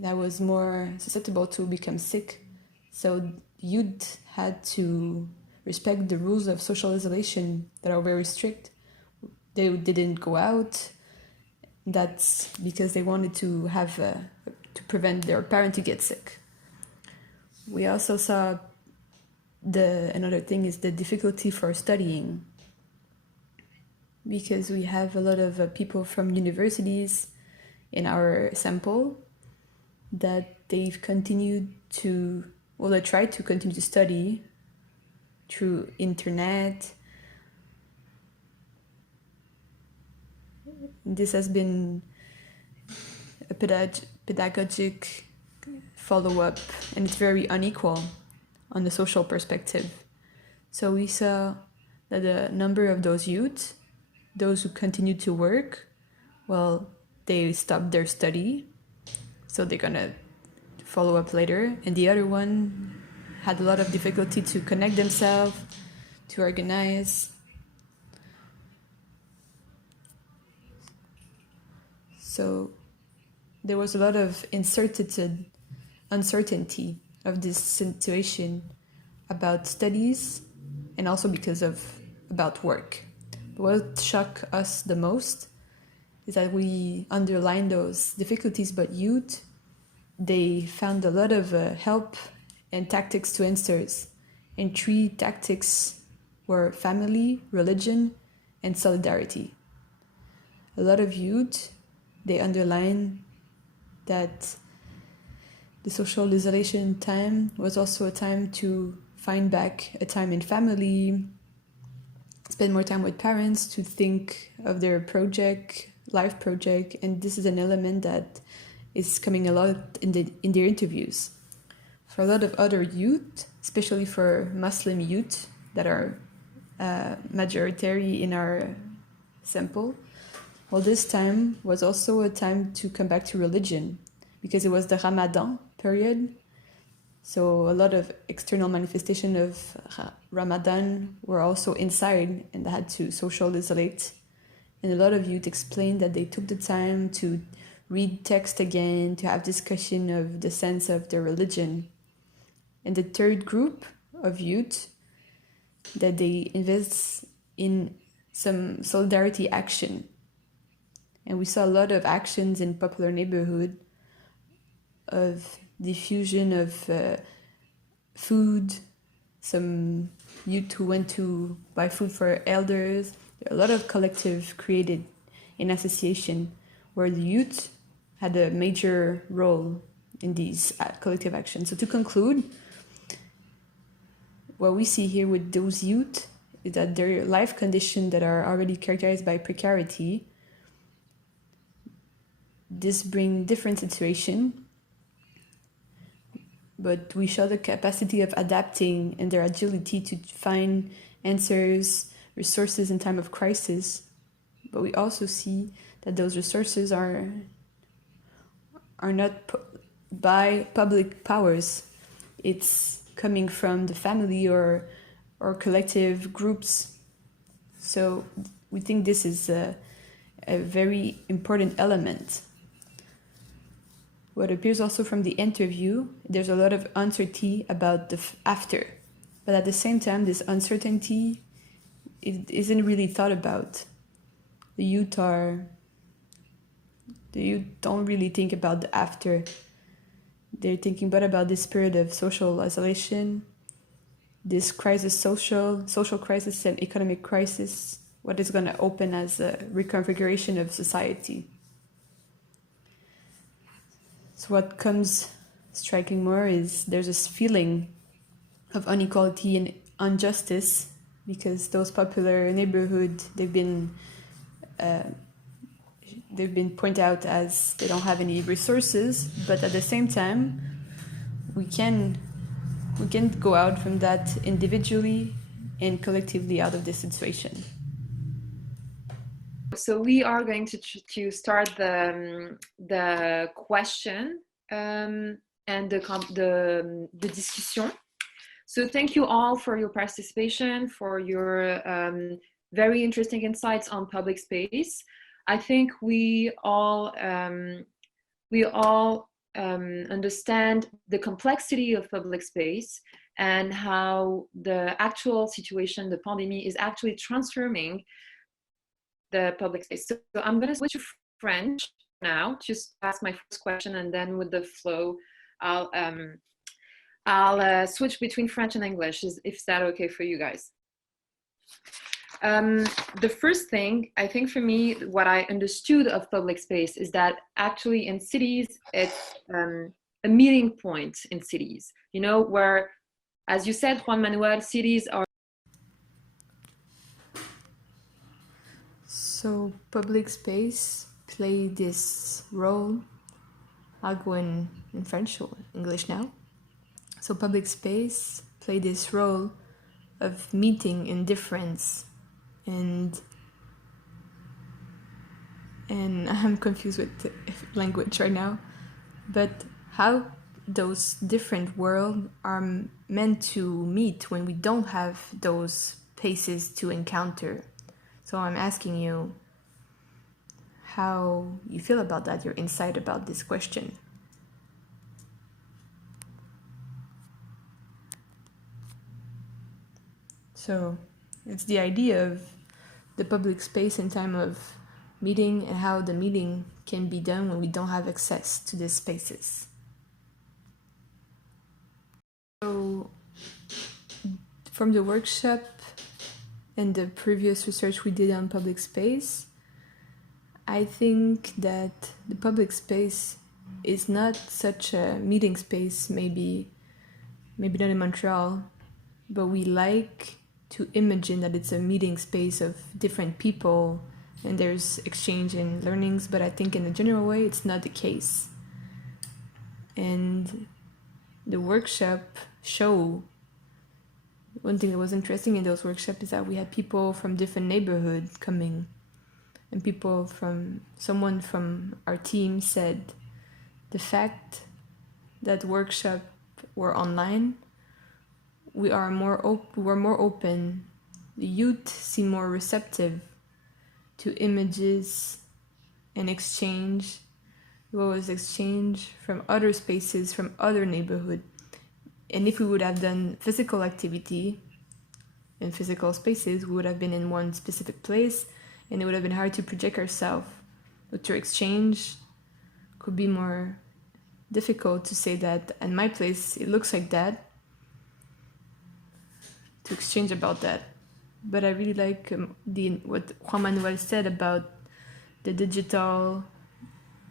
that was more susceptible to become sick. So youth had to respect the rules of social isolation that are very strict. They didn't go out. That's because they wanted to have to prevent their parent to get sick. We also saw another thing is the difficulty for studying, because we have a lot of people from universities in our sample that they've continued to, well, they tried to continue to study through internet. This has been a pedagogic follow-up, and it's very unequal on the social perspective. So we saw that the number of those youth, those who continued to work, well, they stopped their study, so they're gonna follow up later. And the other one had a lot of difficulty to connect themselves, to organize. So there was a lot of uncertainty of this situation about studies, and also because of about work. But what shocked us the most is that we underlined those difficulties, but youth, they found a lot of help and tactics to answers. And 3 tactics were family, religion, and solidarity. A lot of youth, they underline that the social isolation time was also a time to find back a time in family, spend more time with parents, to think of their life project, and this is an element that is coming a lot in their interviews. For a lot of other youth, especially for Muslim youth that are majority in our sample, well, this time was also a time to come back to religion, because it was the Ramadan period. So a lot of external manifestation of Ramadan were also inside, and they had to social isolate. And a lot of youth explained that they took the time to read text again, to have discussion of the sense of their religion. And the third group of youth, that they invest in some solidarity action. And we saw a lot of actions in popular neighborhood of diffusion of food, some youth who went to buy food for elders. There are a lot of collective created in association where the youth had a major role in these collective actions. So to conclude, what we see here with those youth is that their life conditions that are already characterized by precarity, this brings different situation, but we show the capacity of adapting and their agility to find answers, resources in time of crisis. But we also see that those resources are not by public powers. It's coming from the family or collective groups. So we think this is a very important element. What appears also from the interview, there's a lot of uncertainty about the after. But at the same time, this uncertainty isn't really thought about. The youth don't really think about the after. They're thinking but about this period of social isolation, this crisis, social crisis and economic crisis, what is going to open as a reconfiguration of society. So what comes striking more is there's this feeling of inequality and injustice, because those popular neighborhoods, they've been pointed out as they don't have any resources, but at the same time, we can go out from that individually and collectively out of this situation. So we are going to start the question and the discussion. So thank you all for your participation, for your very interesting insights on public space. I think we all understand the complexity of public space and how the actual situation, the pandemic, is actually transforming the public space. So I'm going to switch to French now, just ask my first question, and then with the flow, I'll switch between French and English, if that's okay for you guys. The first thing, I think for me, what I understood of public space is that actually in cities, it's a meeting point in cities, you know, where, as you said, Juan Manuel, cities are. So public space play this role. I'll go in French or English now. So public space play this role of meeting in difference, and I'm confused with the language right now, but how those different worlds are meant to meet when we don't have those places to encounter. So I'm asking you how you feel about that, your insight about this question. So it's the idea of the public space in time of meeting and how the meeting can be done when we don't have access to these spaces. So from the workshop and the previous research we did on public space, I think that the public space is not such a meeting space, maybe not in Montreal, but we like to imagine that it's a meeting space of different people and there's exchange and learnings, but I think in a general way it's not the case. And the workshop show, one thing that was interesting in those workshops is that we had people from different neighborhoods coming, and someone from our team said the fact that workshops were online, we were more open. The youth seem more receptive to images and exchange. What was exchanged from other spaces, from other neighborhoods. And if we would have done physical activity in physical spaces, we would have been in one specific place, and it would have been hard to project ourselves. But to exchange could be more difficult to say that at my place it looks like that, to exchange about that. But I really like what Juan Manuel said about the digital.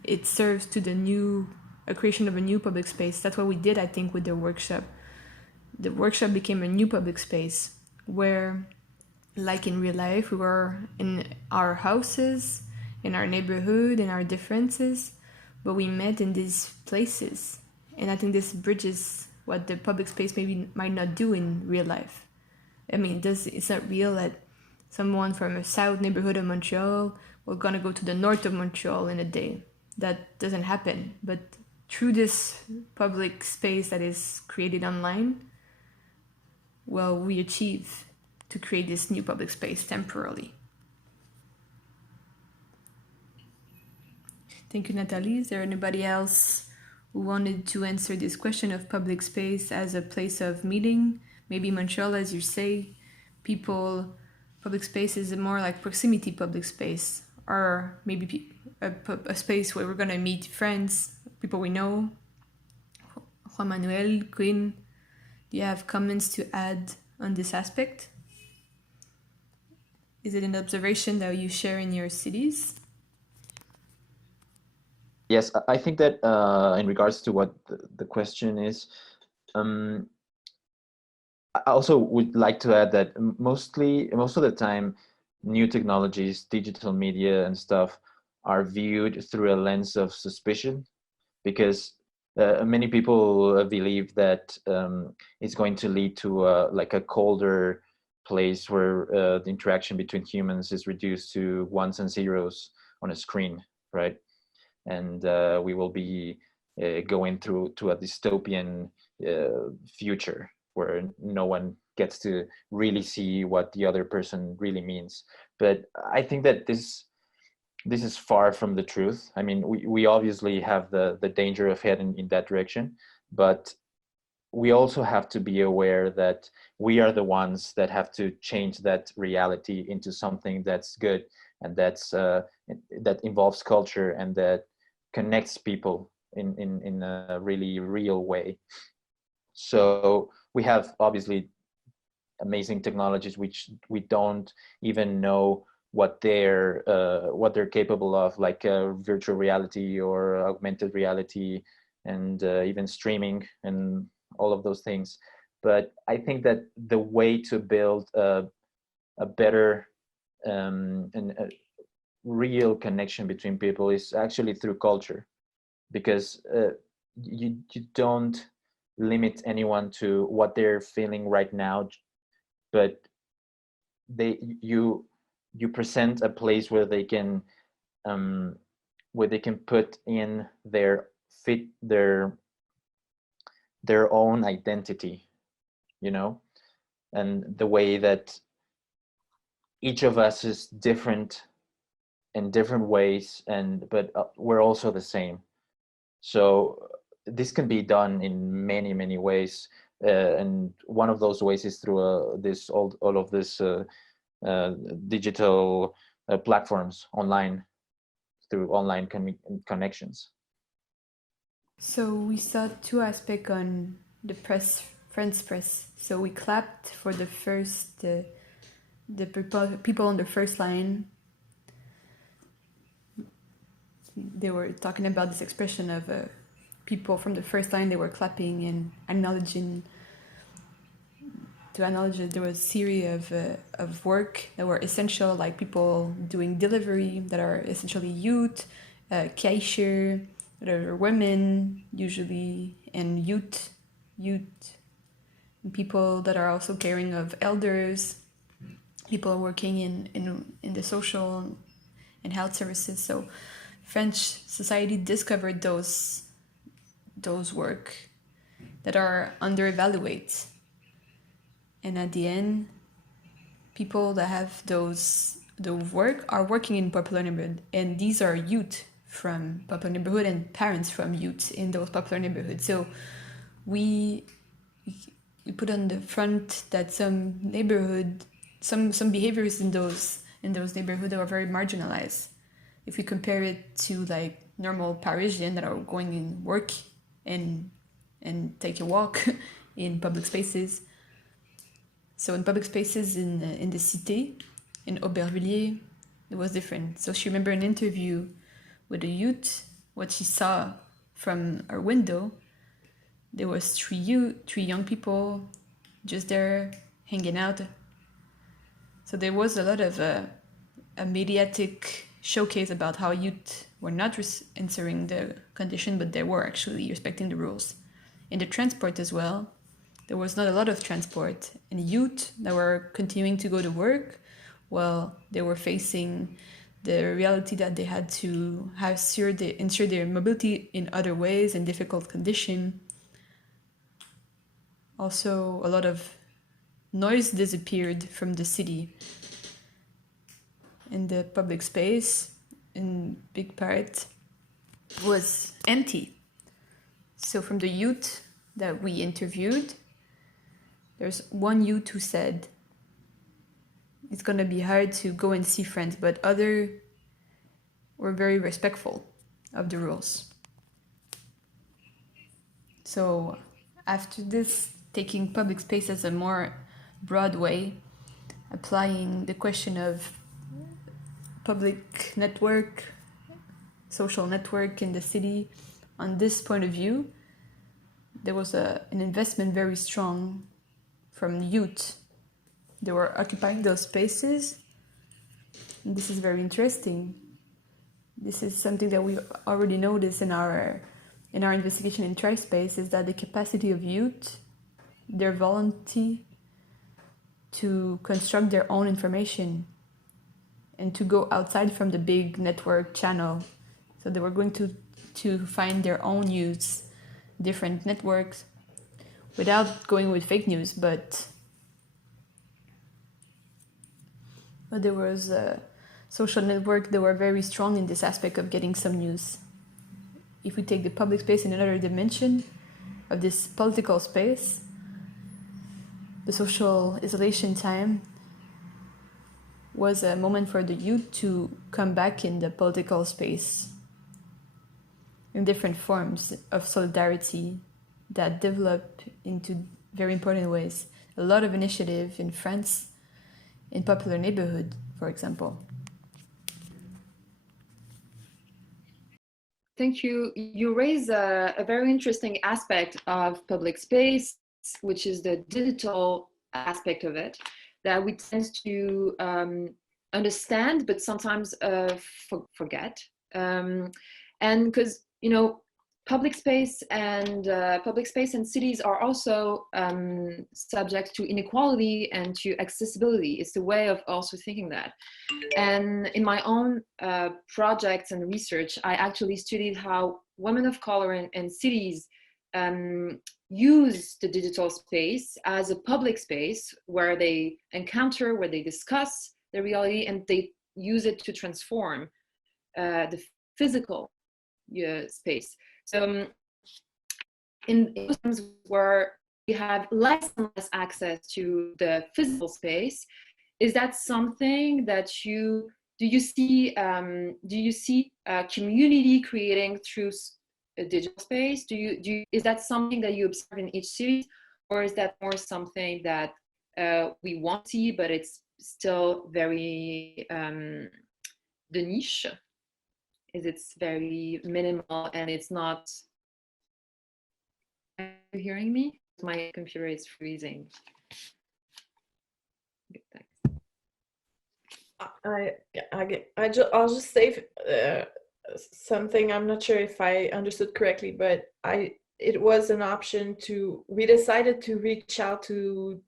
It serves to a creation of a new public space. That's what we did, I think, with the workshop. The workshop became a new public space where, like in real life, we were in our houses, in our neighborhood, in our differences, but we met in these places. And I think this bridges what the public space might not do in real life. I mean, it's not real that someone from a south neighborhood of Montreal will gonna go to the north of Montreal in a day. That doesn't happen. But through this public space that is created online, well, we achieve to create this new public space temporarily. Thank you, Nathalie. Is there anybody else who wanted to answer this question of public space as a place of meeting? Maybe Montreal, as you say, public space is more like proximity public space, or maybe a space where we're going to meet friends, people we know. Juan Manuel, Quynh, do you have comments to add on this aspect? Is it an observation that you share in your cities? Yes, I think that in regards to what the question is, I also would like to add that most of the time, new technologies, digital media and stuff are viewed through a lens of suspicion, because many people believe that it's going to lead to like a colder place where the interaction between humans is reduced to ones and zeros on a screen, right? And we will be going through to a dystopian future where no one gets to really see what the other person really means. But I think that this is far from the truth. I mean, we obviously have the danger of heading in that direction, but we also have to be aware that we are the ones that have to change that reality into something that's good, and that's that involves culture and that connects people in a really real way. So we have obviously amazing technologies which we don't even know what they're capable of, like virtual reality or augmented reality, and even streaming and all of those things. But I think that the way to build a better and a real connection between people is actually through culture, because you don't limit anyone to what they're feeling right now, but you present a place where they can put in their own identity, you know, and the way that each of us is different in different ways, but we're also the same. So this can be done in many ways, and one of those ways is through all of this digital platforms online, through online connections. So we saw two aspects on the French press. So we clapped for the first, the people on the first line. They were talking about this expression of people from the first line. They were clapping and acknowledging. To acknowledge that there was a series of work that were essential, like people doing delivery that are essentially youth, cashier, that are women usually, and youth, people that are also caring of elders, people working in the social and health services. So French society discovered those work that are under-evaluated. And at the end, people that have the work are working in popular neighborhood, and these are youth from popular neighborhood and parents from youth in those popular neighborhoods. So we put on the front that some neighborhood, some behaviors in those neighborhoods are very marginalized. If we compare it to like normal Parisian that are going in work and take a walk in public spaces. So in public spaces in the Cité, in Aubervilliers, it was different. So she remembered an interview with a youth, what she saw from her window. There was three young people just there hanging out. So there was a lot of a mediatic showcase about how youth were not answering the condition, but they were actually respecting the rules. In the transport as well, there was not a lot of transport, and youth that were continuing to go to work, well, they were facing the reality that they had to ensure their mobility in other ways in difficult conditions. Also, a lot of noise disappeared from the city. And the public space, in big part, was empty. So from the youth that we interviewed, there's one youth who said, it's going to be hard to go and see friends, but others were very respectful of the rules. So after this, taking public space as a more broad way, applying the question of public network, social network in the city, on this point of view, there was an investment very strong from youth. They were occupying those spaces. And this is very interesting. This is something that we already noticed in our investigation in TRYSPACES, is that the capacity of youth, their volunteer to construct their own information and to go outside from the big network channel. So they were going to find their own news, different networks, without going with fake news, but there was a social network that were very strong in this aspect of getting some news. If we take the public space in another dimension of this political space, the social isolation time was a moment for the youth to come back in the political space in different forms of solidarity that develop into very important ways. A lot of initiative in France, in popular neighborhood, for example. Thank you. You raise a very interesting aspect of public space, which is the digital aspect of it, that we tend to understand, but sometimes forget. And because, you know, public space and cities are also subject to inequality and to accessibility. It's a way of also thinking that. And in my own projects and research, I actually studied how women of color in cities use the digital space as a public space where they encounter, where they discuss the reality, and they use it to transform the physical space. So in times where we have less and less access to the physical space, is that something that do you see community creating through a digital space? Is that something that you observe in each city, or is that more something that we want to see, but it's still very de niche? It's very minimal and it's not. Are you hearing me? My computer is freezing. Good, thanks. I'll just say something. I'm not sure if I understood correctly, but it was an option we decided to reach out to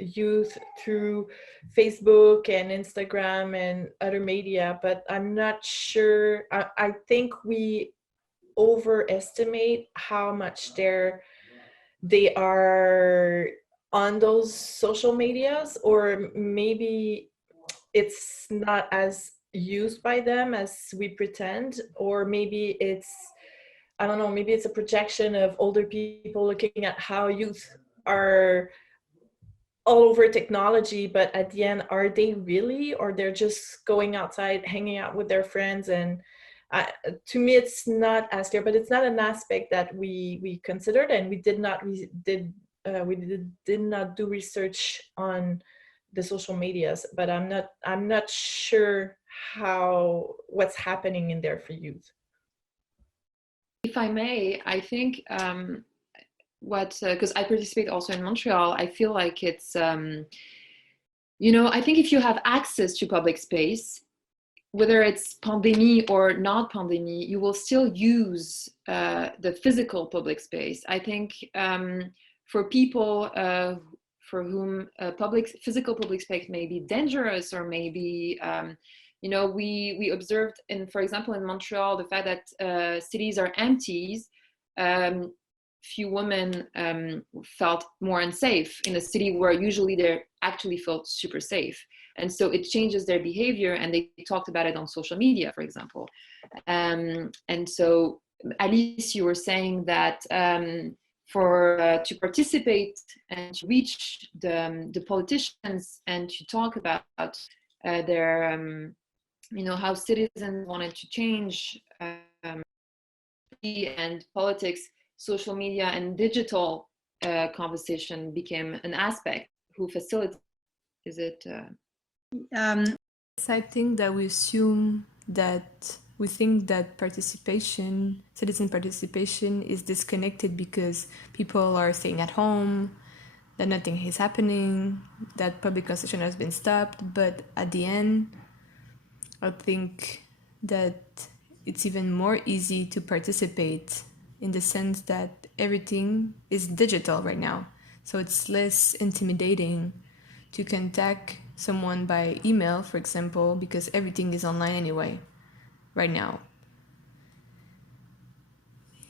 youth through Facebook and Instagram and other media, but I'm not sure. I think we overestimate how much they are on those social medias, or maybe it's not as used by them as we pretend, or maybe I don't know, maybe it's a projection of older people looking at how youth are all over technology, but at the end, are they really, or they're just going outside, hanging out with their friends? And to me, it's not as clear, but it's not an aspect that we considered, and we did not do research on the social medias. But I'm not sure what's happening in there for youth. If I may, I think because I participate also in Montreal, I feel like it's, you know, I think if you have access to public space, whether it's pandemic or not pandemic, you will still use the physical public space. I think for people for whom physical public space may be dangerous, or maybe, you know, we observed for example, in Montreal, the fact that cities are empty. Few women felt more unsafe in a city where usually they actually felt super safe. And so it changes their behavior, and they talked about it on social media, for example. And so Alice, you were saying that to participate and to reach the politicians and to talk about their, you know, how citizens wanted to change and politics, social media and digital conversation became an aspect who facilitates. Is it? I think that we think that citizen participation is disconnected because people are staying at home, that nothing is happening, that public consumption has been stopped. But at the end, I think that it's even more easy to participate, in the sense that everything is digital right now. So it's less intimidating to contact someone by email, for example, because everything is online anyway, right now.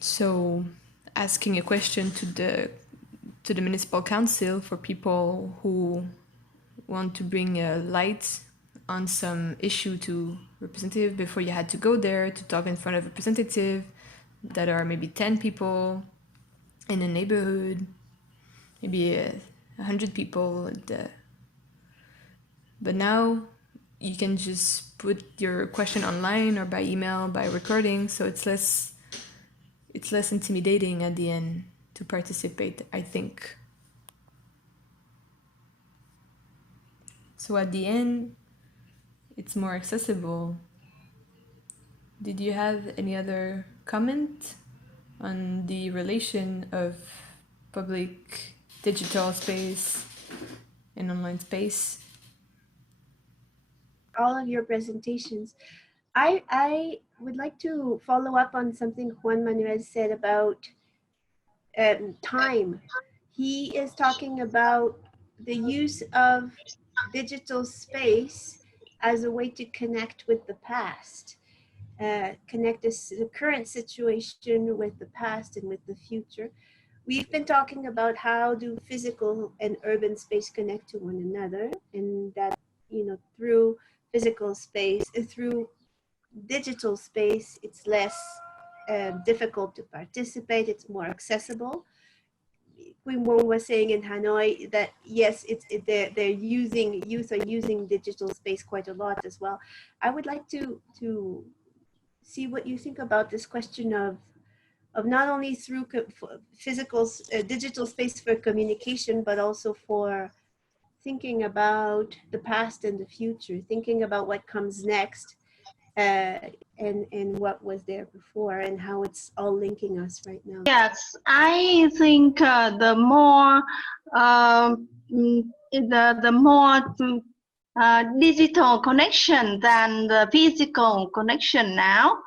So asking a question to the municipal council for people who want to bring a light on some issue to representative before you had to go there to talk in front of a representative that are maybe 10 people in a neighborhood, maybe 100 people. But now you can just put your question online or by email, by recording, so it's less intimidating at the end to participate, I think. So at the end, it's more accessible. Did you have any other comment on the relation of public digital space and online space? All of your presentations. I would like to follow up on something Juan Manuel said about time. He is talking about the use of digital space as a way to connect with the past, connect the current situation with the past and with the future. We've been talking about how do physical and urban space connect to one another, and that, you know, through physical space, through digital space, it's less difficult to participate, it's more accessible. Quynh Huong was saying in Hanoi that yes, youth are using digital space quite a lot as well. I would like to see what you think about this question of not only through physical digital space for communication, but also for thinking about the past and the future, thinking about what comes next, and what was there before, and how it's all linking us right now. Yes, I think the more digital connection than the physical connection now.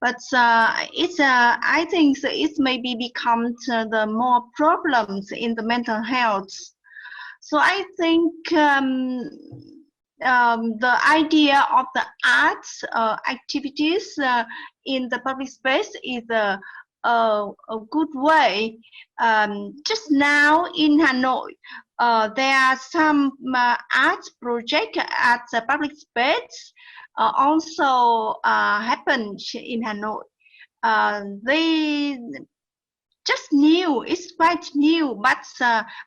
But I think it maybe becomes the more problems in the mental health. So I think the idea of the arts activities in the public space is a good way. Just now in Hanoi, there are some arts projects at the public space also happened in Hanoi. They just new, it's quite new, but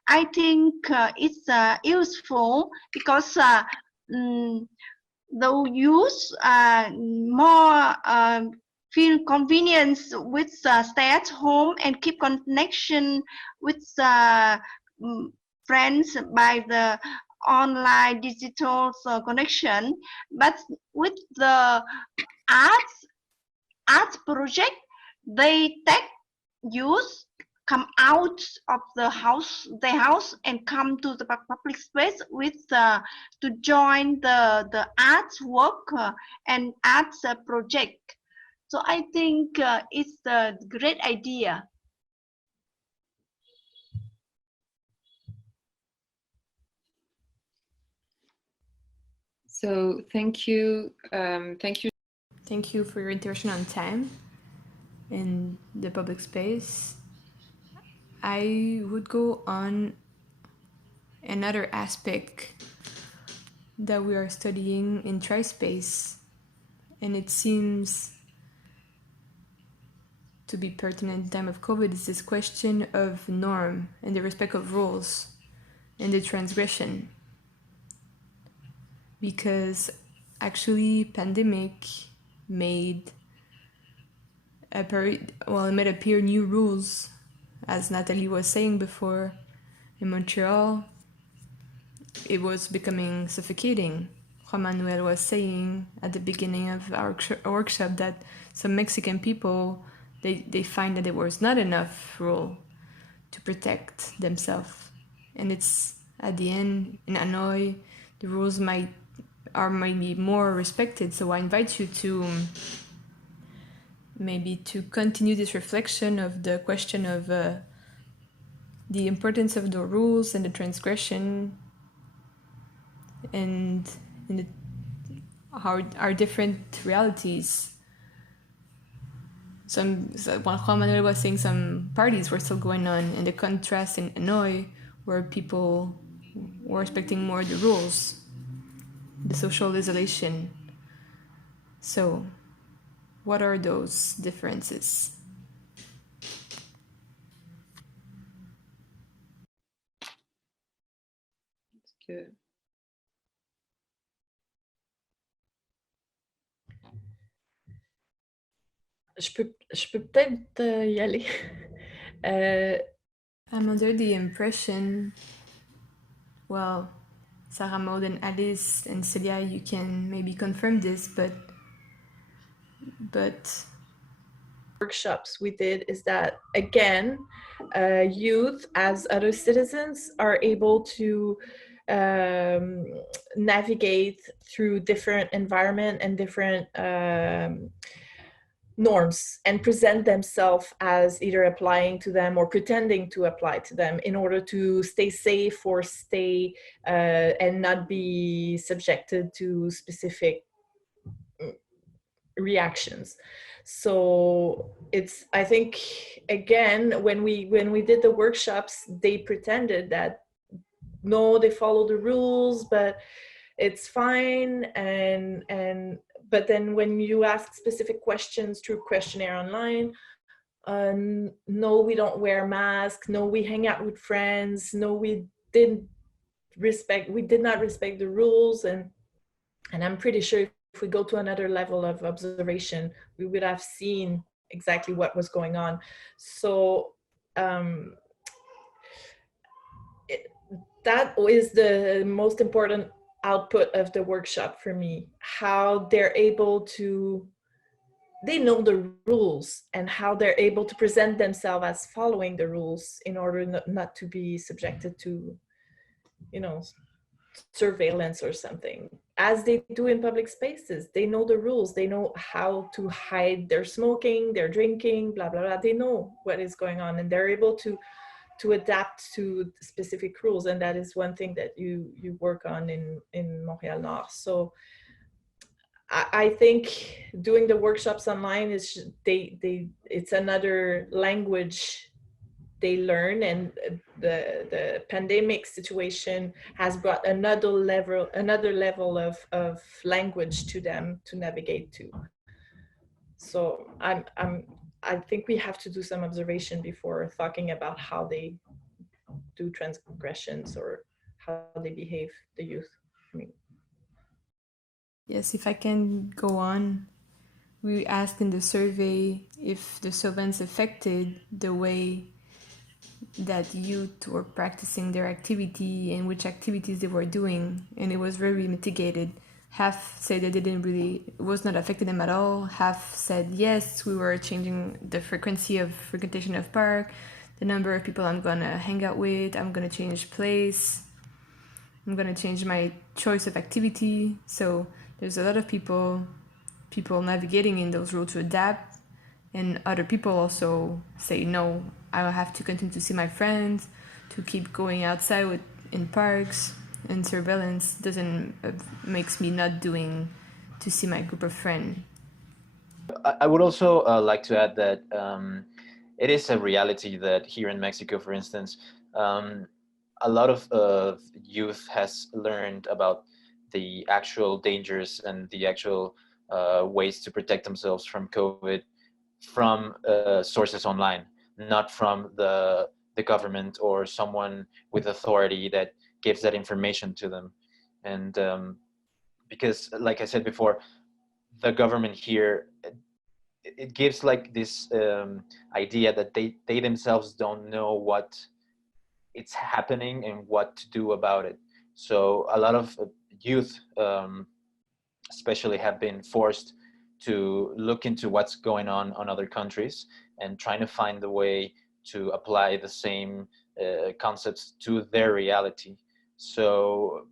I think it's useful because the youth more feel convenience with stay at home and keep connection with friends by the online digital connection. But with the arts project, they take youth come out of their house and come to the public space with to join the arts work and arts project. So I think it's a great idea. So thank you. Thank you. Thank you for your intervention on time in the public space. I would go on another aspect that we are studying in TRYSPACES, and it seems to be pertinent in time of COVID, is this question of norm and the respect of rules and the transgression. Because actually pandemic made appear new rules, as Nathalie was saying before. In Montreal, it was becoming suffocating. Juan Manuel was saying at the beginning of our workshop that some Mexican people, they find that there was not enough rule to protect themselves. And it's at the end, in Hanoi, the rules might be more respected. So I invite you to maybe to continue this reflection of the question of the importance of the rules and the transgression and in the, our different realities. So Juan Manuel was saying some parties were still going on, and the contrast in Hanoi, where people were respecting more the rules, the social isolation. So, what are those differences? That's good. Je peux peut-être y aller. I'm under the impression, well, Sarah-Maude and Alice and Celia, you can maybe confirm this, but workshops we did is that, again, youth as other citizens are able to navigate through different environment and different norms and present themselves as either applying to them or pretending to apply to them in order to stay safe or stay and not be subjected to specific reactions. So it's, I think, again, when we did the workshops, they pretended that no, they follow the rules, but it's fine. But then when you ask specific questions through questionnaire online, no, we don't wear masks. No, we hang out with friends. No, we did not respect the rules. And I'm pretty sure if we go to another level of observation, we would have seen exactly what was going on. So that is the most important output of the workshop for me, how they're able to, they know the rules and how they're able to present themselves as following the rules in order not to be subjected to, you know, surveillance or something, as they do in public spaces. They know the rules, they know how to hide their smoking, their drinking, blah, blah, blah. They know what is going on and they're able to adapt to specific rules. And that is one thing that you work on in Montreal Nord. So I think doing the workshops online is it's another language they learn, and the pandemic situation has brought another level of language to them to navigate to. So I think we have to do some observation before talking about how they do transgressions or how they behave, the youth. I mean. yes, if I can go on, we asked in the survey if the surveillance affected the way that youth were practicing their activity and which activities they were doing, and it was very mitigated. Half said that it was not affecting them at all. Half said yes, we were changing the frequency of frequentation of park, the number of people I'm gonna hang out with, I'm gonna change place, I'm gonna change my choice of activity. So there's a lot of people navigating in those rules to adapt, and other people also say no, I will have to continue to see my friends, to keep going outside in parks, and surveillance doesn't makes me not doing to see my group of friends. I would also like to add that it is a reality that here in Mexico, for instance, a lot of youth has learned about the actual dangers and the actual ways to protect themselves from COVID from sources online, not from the government or someone with authority that gives that information to them. And because, like I said before, the government here, it gives like this idea that they themselves don't know what it's happening and what to do about it. So a lot of youth especially have been forced to look into what's going on other countries and trying to find the way to apply the same concepts to their reality. So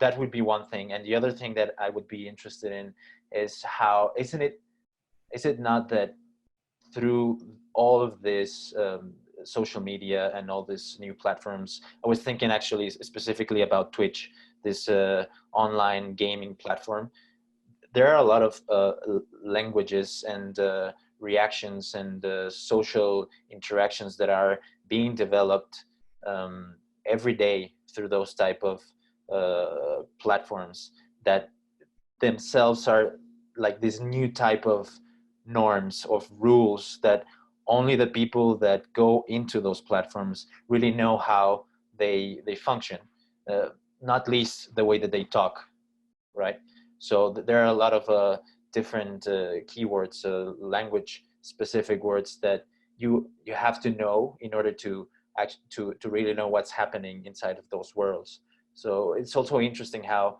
that would be one thing. And the other thing that I would be interested in is how, is it not that through all of this social media and all these new platforms, I was thinking actually specifically about Twitch, this online gaming platform, there are a lot of languages and reactions and social interactions that are being developed every day through those type of platforms that themselves are like this new type of norms of rules that only the people that go into those platforms really know how they function, not least the way that they talk, right? So there are a lot of different keywords, language specific words that you have to know in order to really know what's happening inside of those worlds. So it's also interesting how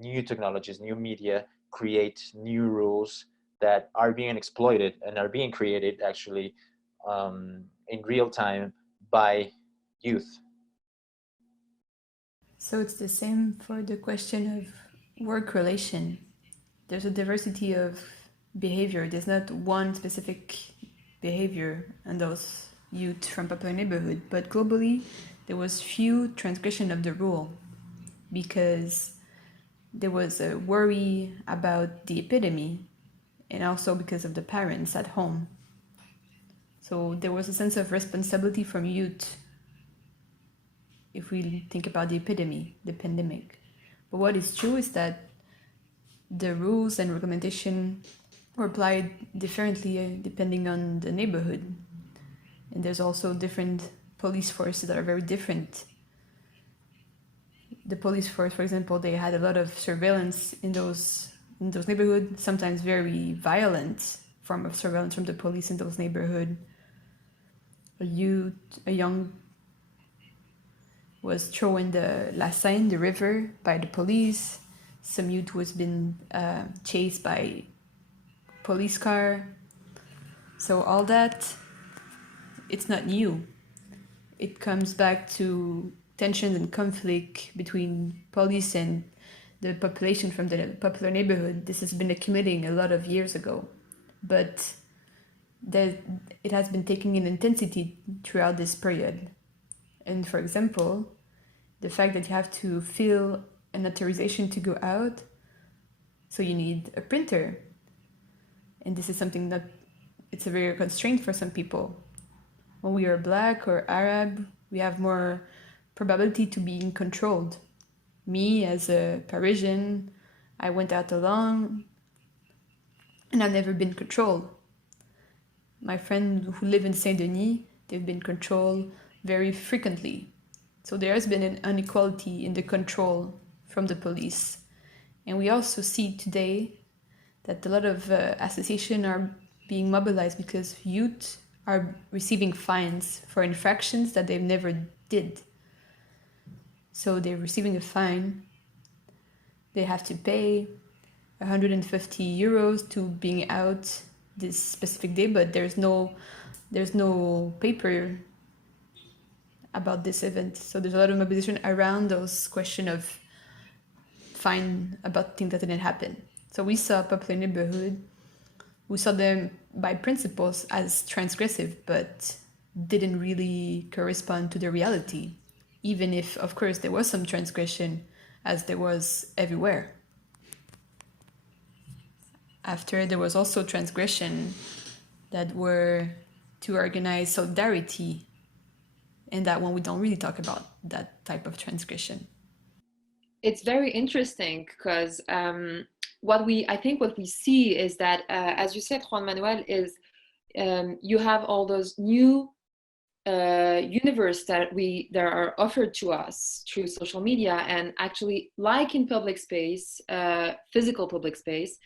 new technologies, new media create new rules that are being exploited and are being created actually in real time by youth. So it's the same for the question of work relation. There's a diversity of behavior. There's not one specific behavior in those youth from popular neighborhood, but globally there was few transgression of the rule because there was a worry about the epidemic and also because of the parents at home. So there was a sense of responsibility from youth if we think about the epidemic, the pandemic. But what is true is that the rules and recommendation were applied differently depending on the neighborhood. And there's also different police forces that are very different. The police force, for example, they had a lot of surveillance in those neighborhoods, sometimes very violent form of surveillance from the police in those neighborhoods. A young was thrown in the La Seine, the river, by the police. Some youth was been chased by police car. So all that, it's not new. It comes back to tensions and conflict between police and the population from the popular neighborhood. This has been accumulating a lot of years ago, but it has been taking in intensity throughout this period. And for example, the fact that you have to fill an authorization to go out, so you need a printer. And this is something that it's a very constraint for some people. When we are Black or Arab, we have more probability to being controlled. Me, as a Parisian, I went out alone and I've never been controlled. My friends who live in Saint-Denis, they've been controlled very frequently. So there has been an inequality in the control from the police. And we also see today that a lot of associations are being mobilized because youth are receiving fines for infractions that they've never did. So they're receiving a fine. They have to pay 150 euros to being out this specific day, but there's no paper about this event. So there's a lot of mobilization around those question of fine about things that didn't happen. So we saw popular neighborhood, we saw them by principles as transgressive, but didn't really correspond to the reality, even if, of course, there was some transgression as there was everywhere. After, there was also transgression that were to organize solidarity, and that one we don't really talk about, that type of transgression. It's very interesting because what we see is that, as you said, Juan Manuel, is you have all those new universe that are offered to us through social media, and actually, like in public space, physical public space,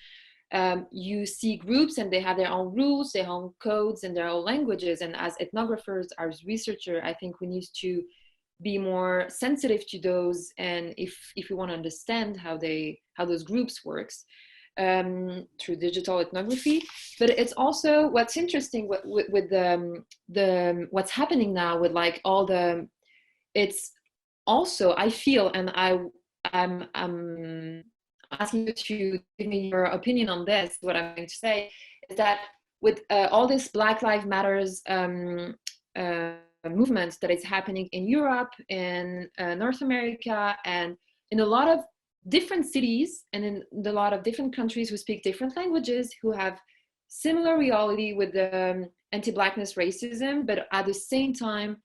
you see groups and they have their own rules, their own codes, and their own languages. And as ethnographers, as researchers, I think we need to be more sensitive to those, and if we want to understand how those groups works through digital ethnography. But it's also what's interesting with the what's happening now with like all the, it's also, I feel, and I'm asking you to give me your opinion on this. What I'm going to say is that with all this Black Lives Matters movement that is happening in Europe, in North America, and in a lot of different cities and in a lot of different countries who speak different languages, who have similar reality with the anti-Blackness racism, but at the same time,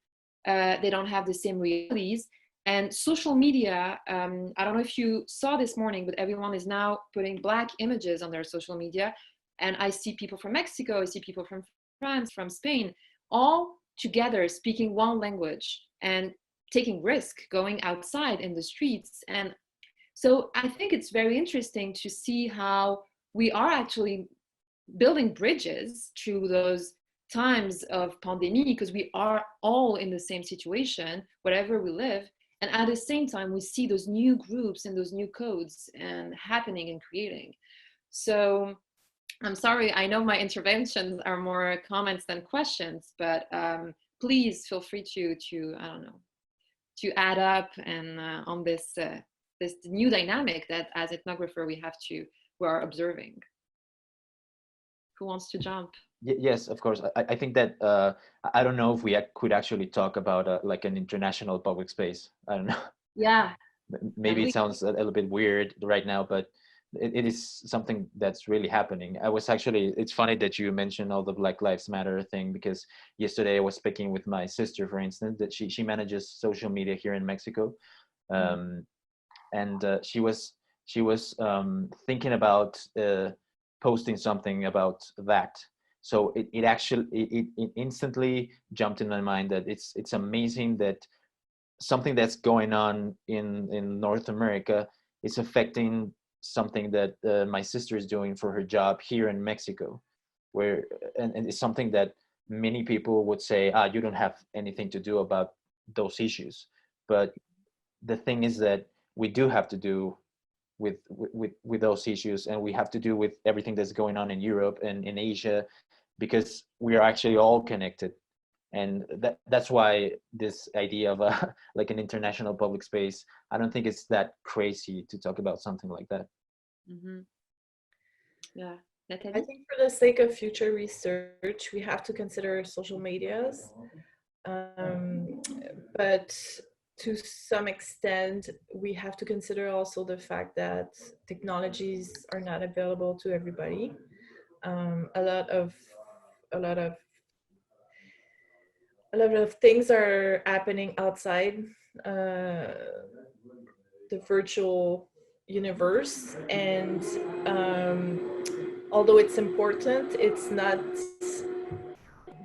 they don't have the same realities. And social media, I don't know if you saw this morning, but everyone is now putting Black images on their social media. And I see people from Mexico, I see people from France, from Spain, all together speaking one language and taking risk, going outside in the streets. And so I think it's very interesting to see how we are actually building bridges through those times of pandemic, because we are all in the same situation, wherever we live. And at the same time, we see those new groups and those new codes and happening and creating. So I'm sorry, I know my interventions are more comments than questions, but please feel free to I don't know, to add up and on this this new dynamic that as ethnographer we are observing. Who wants to jump? Yes, of course. I think that I don't know if we could actually talk about like an international public space. I don't know. Yeah. Maybe it sounds a little bit weird right now, but it is something that's really happening. It's funny that you mentioned all the Black Lives Matter thing, because yesterday I was speaking with my sister, for instance, that she manages social media here in Mexico. And she was thinking about posting something about that. So it instantly jumped in my mind that it's amazing that something that's going on in North America is affecting something that my sister is doing for her job here in Mexico, where and it's something that many people would say, you don't have anything to do about those issues. But the thing is that we do have to do with those issues, and we have to do with everything that's going on in Europe and in Asia, because we are actually all connected. And that's why this idea of like an international public space, I don't think it's that crazy to talk about something like that. Mm-hmm. Yeah, Nathalie? I think for the sake of future research, we have to consider social medias, but to some extent, we have to consider also the fact that technologies are not available to everybody. A lot of things are happening outside the virtual universe, and although it's important, it's not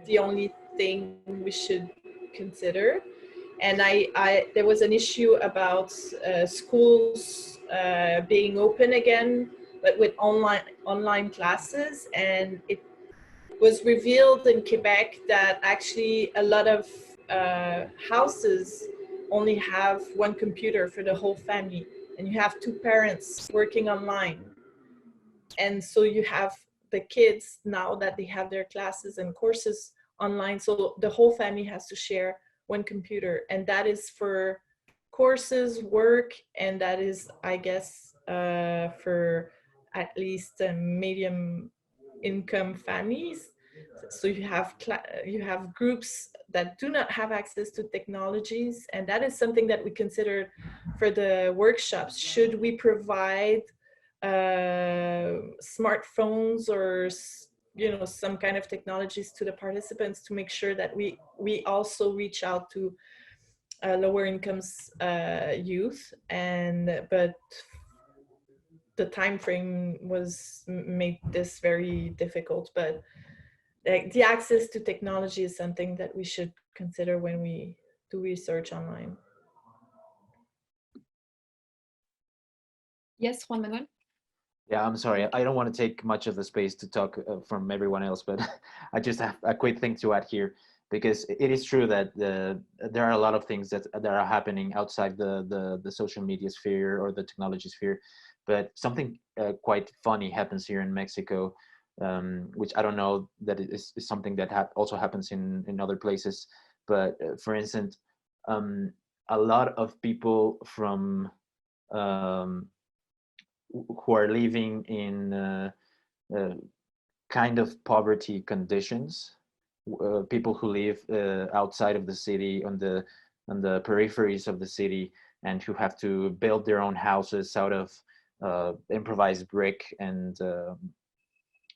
the only thing we should consider. And there was an issue about schools being open again, but with online classes, and it was revealed in Quebec that actually a lot of houses only have one computer for the whole family, and you have two parents working online. And so you have the kids now that they have their classes and courses online, so the whole family has to share one computer, and that is for courses, work, and that is, I guess, for at least medium income families. So you have groups that do not have access to technologies, and that is something that we considered for the workshops. Should we provide smartphones or some kind of technologies to the participants to make sure that we also reach out to lower incomes youth, but the time frame made this very difficult. But the access to technology is something that we should consider when we do research online. Yes, Juan Manuel? Yeah, I'm sorry. I don't want to take much of the space to talk from everyone else, but I just have a quick thing to add here, because it is true that there are a lot of things that are happening outside the social media sphere or the technology sphere. But something quite funny happens here in Mexico, which I don't know that it is something that also happens in other places. But for instance, a lot of people from who are living in kind of poverty conditions, people who live outside of the city, on the peripheries of the city, and who have to build their own houses out of improvised brick and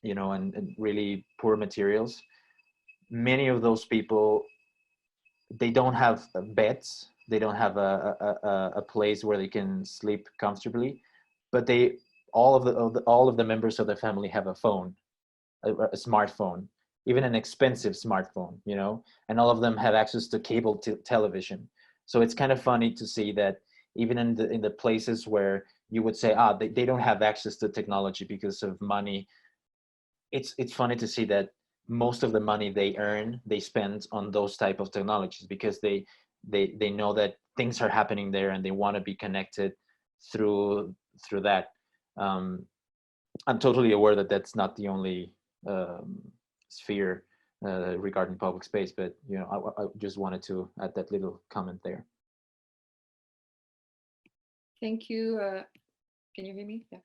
you know, and really poor materials. Many of those people, they don't have beds, they don't have a place where they can sleep comfortably, but they all of the members of the family have a phone, a smartphone, even an expensive smartphone, you know, and all of them have access to cable television. So it's kind of funny to see that even in the places where you would say, they don't have access to technology because of money, it's funny to see that most of the money they earn, they spend on those type of technologies, because they know that things are happening there and they want to be connected through that. I'm totally aware that that's not the only sphere regarding public space, but you know, I just wanted to add that little comment there. Thank you. Can you hear me? Yeah.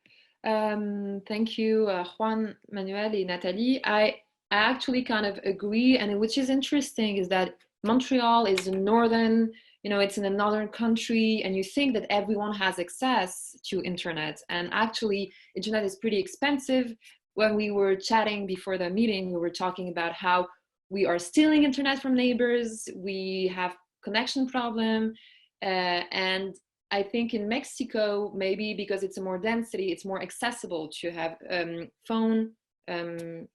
Thank you, Juan, Manuel, and Nathalie. I actually kind of agree, and which is interesting is that Montreal is northern, you know, it's in another country, and you think that everyone has access to internet, and actually internet is pretty expensive. When we were chatting before the meeting, we were talking about how we are stealing internet from neighbors, we have connection problem, and I think in Mexico, maybe because it's a more density, it's more accessible to have phone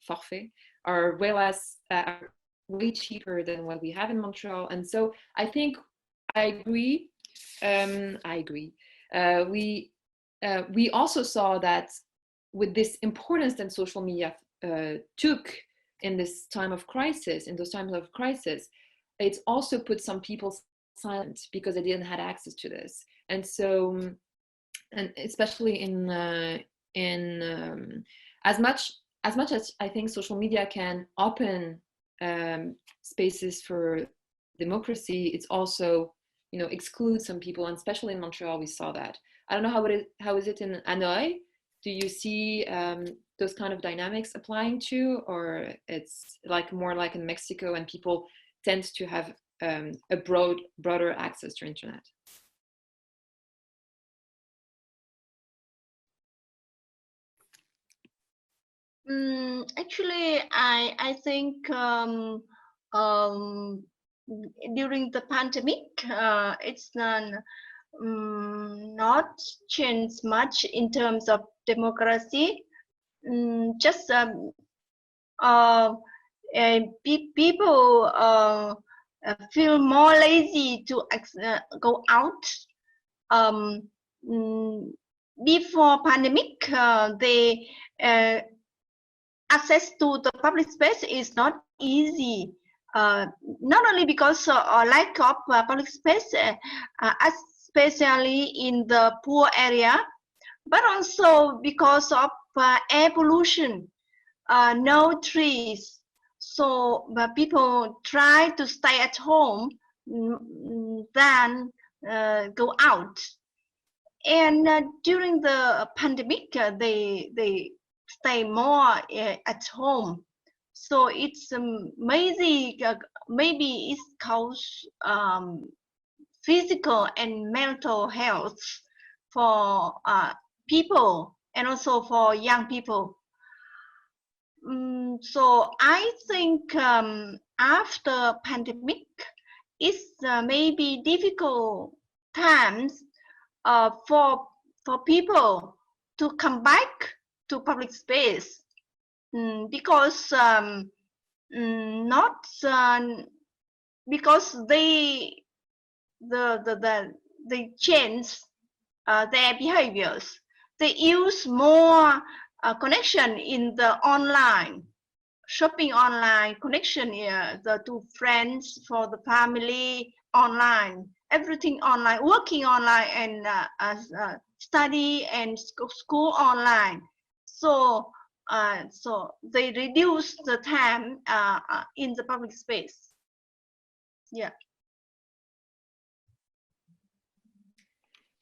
forfait, or way less, way cheaper than what we have in Montreal. And so I think I agree. We also saw that with this importance that social media took in this time of crisis, in those times of crisis, it's also put some people silent because they didn't have access to this. And so, and especially as much as I think social media can open spaces for democracy, it's also, you know, exclude some people, and especially in Montreal, we saw that. I don't know how is it in Hanoi? Do you see those kind of dynamics applying to, or it's like more like in Mexico, and people tend to have a broader access to internet? Actually, I think during the pandemic, it's not changed much in terms of democracy. Just people feel more lazy to go out. Before pandemic, they access to the public space is not easy. Not only because of lack of public space, especially in the poor area, but also because of air pollution, no trees. So people try to stay at home than go out. And during the pandemic, they stay more at home. So it's amazing. Maybe it causes physical and mental health for people, and also for young people. So I think after pandemic, it's maybe difficult times for people to come back to public space, because not because they change their behaviors. They use more connection in the online, shopping online, connection to friends, for the family online, everything online, working online, and study and school online. So so they reduce the time in the public space. Yeah.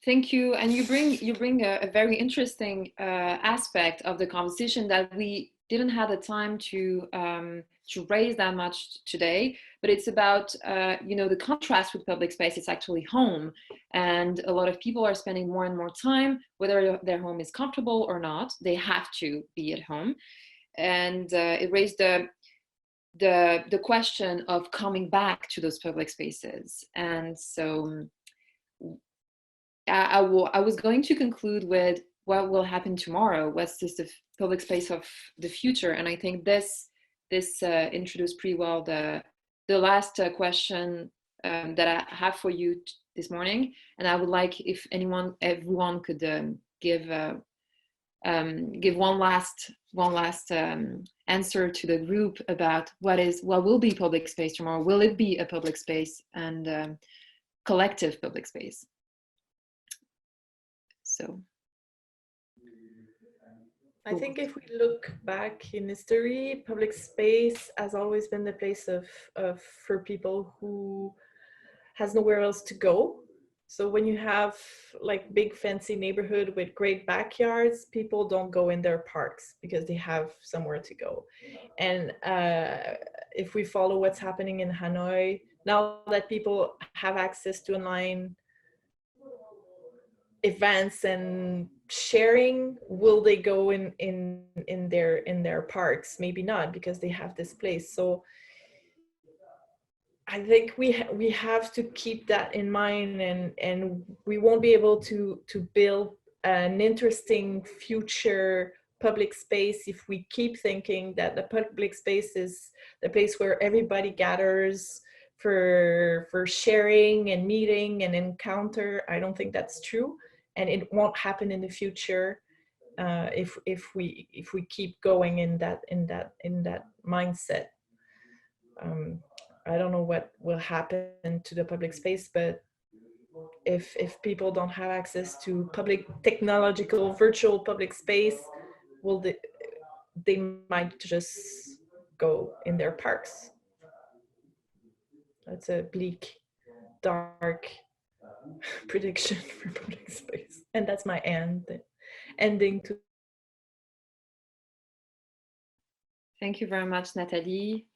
Thank you. And you bring a very interesting aspect of the conversation that we didn't have the time to raise that much today, but it's about you know, the contrast with public space. It's actually home, and a lot of people are spending more and more time, whether their home is comfortable or not, they have to be at home. And it raised the question of coming back to those public spaces. And so I was going to conclude with what will happen tomorrow. What's this, the public space of the future? And I think this introduced pretty well the last question that I have for you this morning. And I would like if everyone could give one last answer to the group about what will be public space tomorrow. Will it be a public space and collective public space? So I think if we look back in history, public space has always been the place of for people who has nowhere else to go. So when you have like big fancy neighborhood with great backyards, people don't go in their parks because they have somewhere to go. And if we follow what's happening in Hanoi, now that people have access to online events and sharing, will they go in their parks? Maybe not, because they have this place. So I think we have to keep that in mind, and we won't be able to build an interesting future public space if we keep thinking that the public space is the place where everybody gathers for sharing and meeting and encounter. I don't think that's true, and it won't happen in the future if we keep going in that mindset. I don't know what will happen to the public space, but if people don't have access to public technological virtual public space, will they might just go in their parks. That's a bleak, dark prediction for public space, and that's my ending to. thank you very much, Nathalie.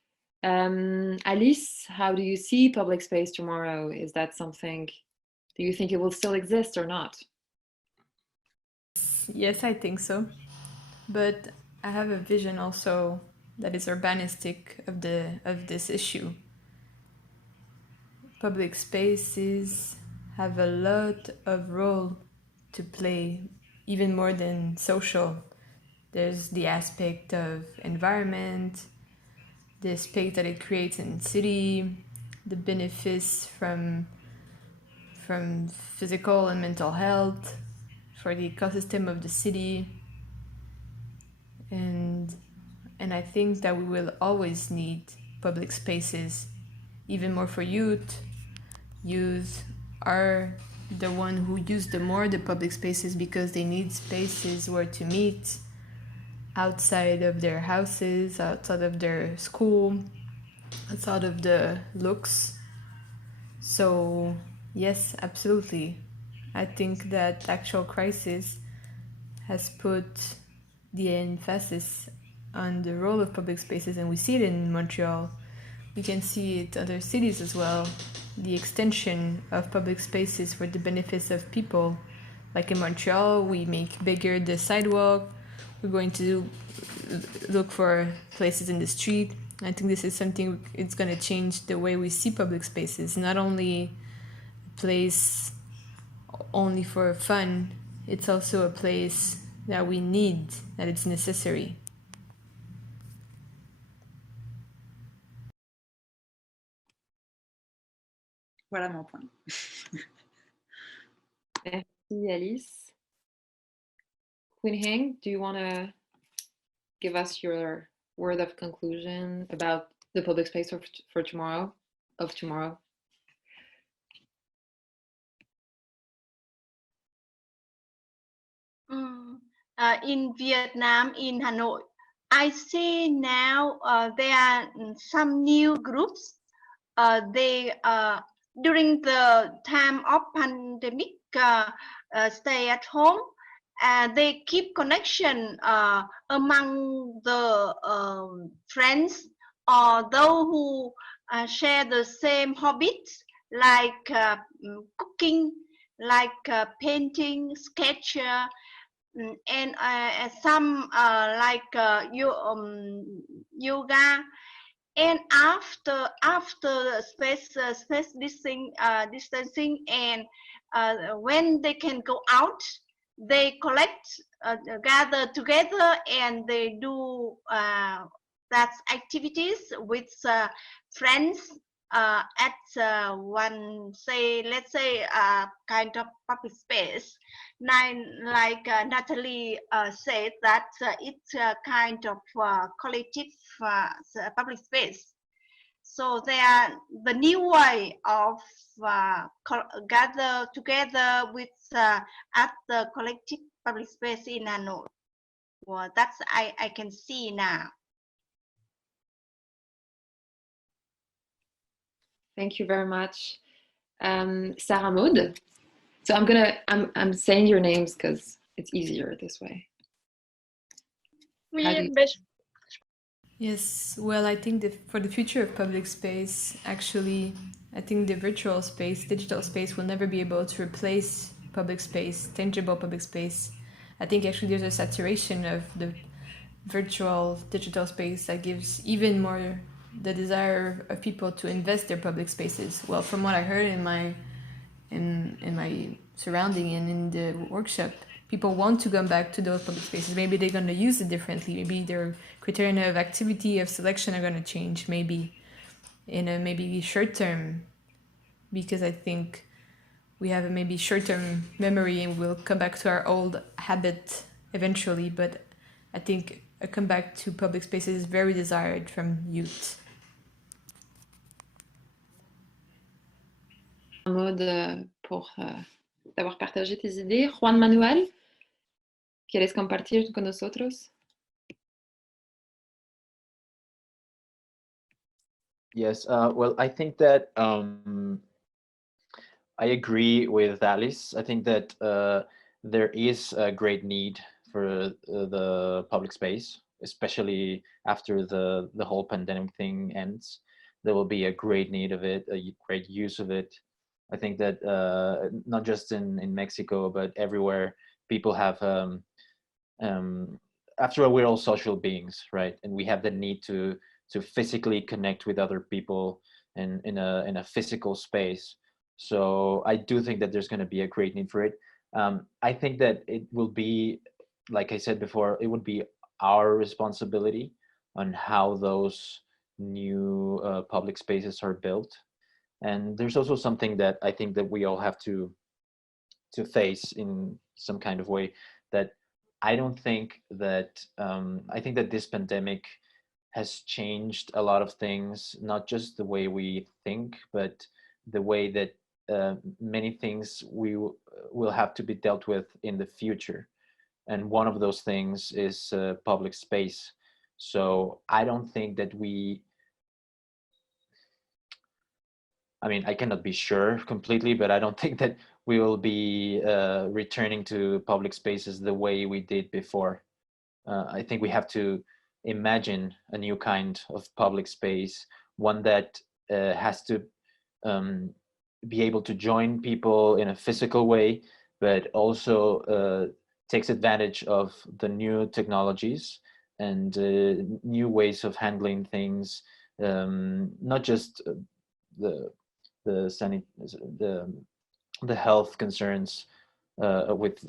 Alice, how do you see public space tomorrow? Is that something, do you think it will still exist or not? Yes, I think so. But I have a vision also that is urbanistic of this issue. Public spaces have a lot of role to play, even more than social. There's the aspect of environment, the space that it creates in city, the benefits from physical and mental health, for the ecosystem of the city. And I think that we will always need public spaces, even more for youth. Youth are the one who use the more the public spaces because they need spaces where to meet outside of their houses, outside of their school, outside of the looks. So yes, absolutely. I think that actual crisis has put the emphasis on the role of public spaces, and we see it in Montreal. We can see it in other cities as well. The extension of public spaces for the benefits of people. Like in Montreal, we make bigger the sidewalk. We're going to look for places in the street. I think this is something, it's going to change the way we see public spaces. Not only a place only for fun, it's also a place that we need, that it's necessary. Voilà mon point. Merci, Alice. Quynh Huong, do you want to give us your word of conclusion about the public space for tomorrow, of tomorrow? In Vietnam, in Hanoi, I see now there are some new groups. They during the time of pandemic, stay at home, and they keep connection among the friends or those who share the same hobbies like cooking, like painting, sketch, and some like yoga. And after space distancing, and when they can go out, they collect, gather together, and they do that activities with friends at one, say, let's say kind of public space. Like Nathalie said, that it's a kind of collective public space. So they are the new way of gather together with at the collective public space in Hanoi. Well, that's I can see now. Thank you very much, Sarah-Maude. So I'm saying your names because it's easier this way. Yes, well, I think for the future of public space, actually, I think the virtual space, digital space will never be able to replace public space, tangible public space. I think actually there's a saturation of the virtual digital space that gives even more the desire of people to invest their public spaces. Well, from what I heard in my surrounding and in the workshop, people want to come back to those public spaces. Maybe they're going to use it differently. Maybe their criteria of activity, of selection are going to change, maybe in a maybe short term, because I think we have a maybe short-term memory and we'll come back to our old habit eventually. But I think a comeback to public spaces is very desired from youth. Maud, pour d'avoir partagé tes idées. Juan Manuel, ¿quieres compartir con nosotros? Yes, well, I think that I agree with Alice. I think that there is a great need for the public space, especially after the whole pandemic thing ends. There will be a great need of it, a great use of it. I think that not just in Mexico, but everywhere, people have, after all, we're all social beings, right? And we have the need to physically connect with other people in a physical space. So I do think that there's going to be a great need for it. I think that it will be, like I said before, it would be our responsibility on how those new public spaces are built. And there's also something that I think that we all have to face in some kind of way, that I don't think that, I think that this pandemic has changed a lot of things, not just the way we think, but the way that many things will have to be dealt with in the future. And one of those things is public space. So I don't think that I mean, I cannot be sure completely, but I don't think that we will be returning to public spaces the way we did before. I think we have to imagine a new kind of public space, one that has to be able to join people in a physical way, but also takes advantage of the new technologies and new ways of handling things, not just the health concerns with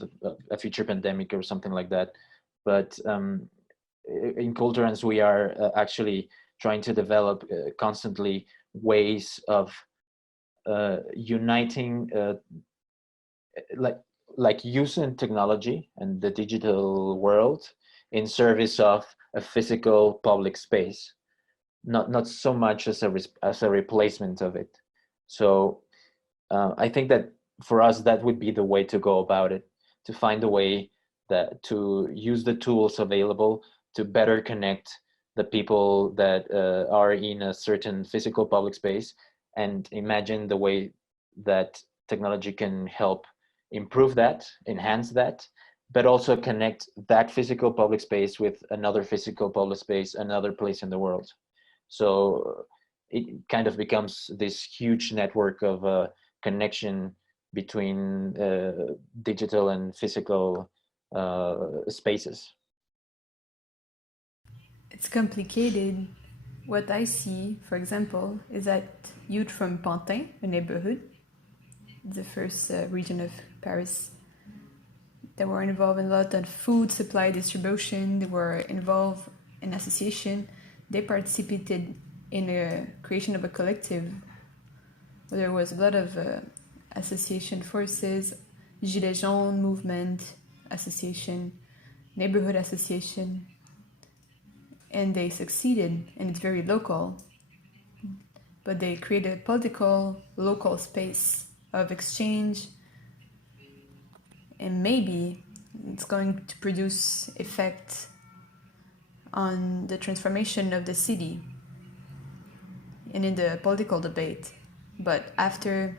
a future pandemic or something like that, but in Culturans we are actually trying to develop constantly ways of uniting, like using technology and the digital world in service of a physical public space, not so much as a replacement of it. So I think that for us that would be the way to go about it, to find a way that to use the tools available to better connect the people that are in a certain physical public space, and imagine the way that technology can help improve that, enhance that, but also connect that physical public space with another physical public space, another place in the world. So it kind of becomes this huge network of connection between digital and physical spaces. It's complicated. What I see, for example, is that youth from Pantin, a neighborhood, the first region of Paris, they were involved in a lot of food supply distribution. They were involved in association. They participated in the creation of a collective. There was a lot of association forces, Gilets jaunes movement, association, neighborhood association, and they succeeded, and it's very local. But they created a political, local space of exchange, and maybe it's going to produce effect on the transformation of the city and in the political debate. But after,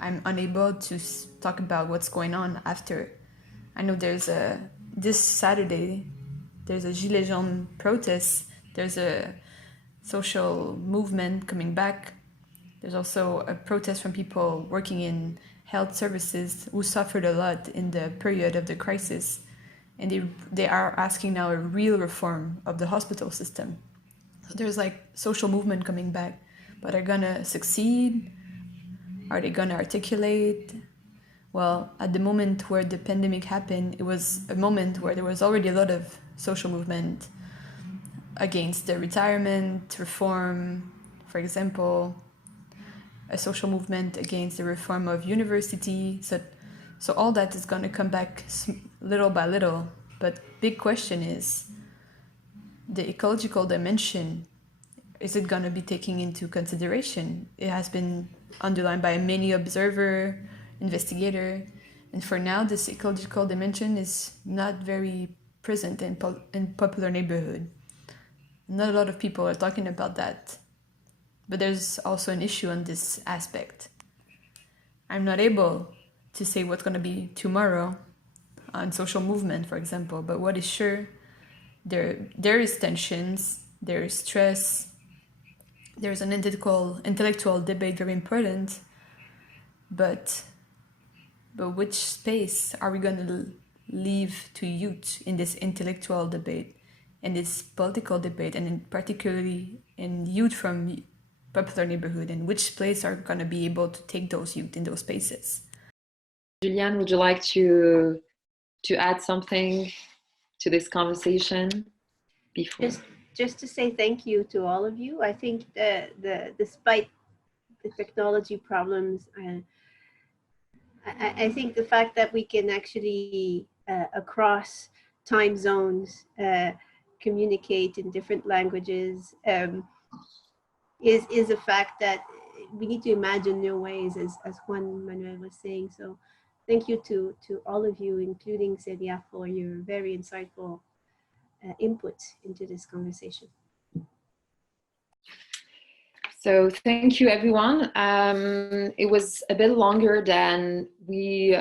I'm unable to talk about what's going on after. I know this Saturday, there's a Gilets jaunes protest, there's a social movement coming back. There's also a protest from people working in health services who suffered a lot in the period of the crisis. And they are asking now a real reform of the hospital system. So there's like social movement coming back, but are gonna succeed? Are they gonna articulate? Well, at the moment where the pandemic happened, it was a moment where there was already a lot of social movement against the retirement reform, for example, a social movement against the reform of university. So all that is going to come back little by little. But big question is the ecological dimension. Is it going to be taken into consideration? It has been underlined by many observer, investigator, and for now, this ecological dimension is not very present in popular neighborhood. Not a lot of people are talking about that. But there's also an issue on this aspect. I'm not able to say what's going to be tomorrow on social movement, for example, but what is sure, there is tensions, there is stress, there's an intellectual debate, very important, but which space are we going to leave to youth in this intellectual debate, in this political debate, and particularly in youth from popular neighborhood, and which place are going to be able to take those youth in those spaces? Julianne, would you like to add something to this conversation before? Just to say thank you to all of you. I think despite the technology problems, I think the fact that we can actually across time zones communicate in different languages is a fact that we need to imagine new ways, as Juan Manuel was saying. So thank you to all of you, including Celia, for your very insightful input into this conversation. So thank you, everyone. It was a bit longer than we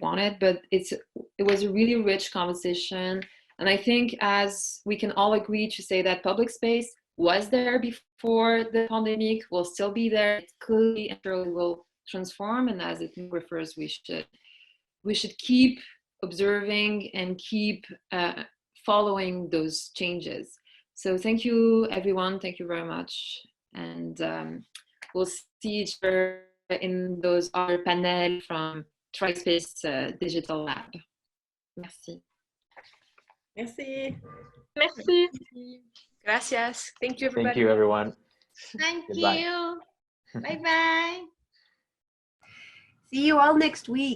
wanted, but it was a really rich conversation. And I think as we can all agree to say that public space was there before the pandemic, will still be there, it clearly and surely will transform. And as it refers, we should keep observing and keep following those changes. So thank you, everyone. Thank you very much. And we'll see each other in those other panels from TRYSPACES Digital Lab. Merci. Merci. Merci. Gracias. Thank you, everybody. Thank you, everyone. Thank Goodbye. you. Bye-bye. See you all next week.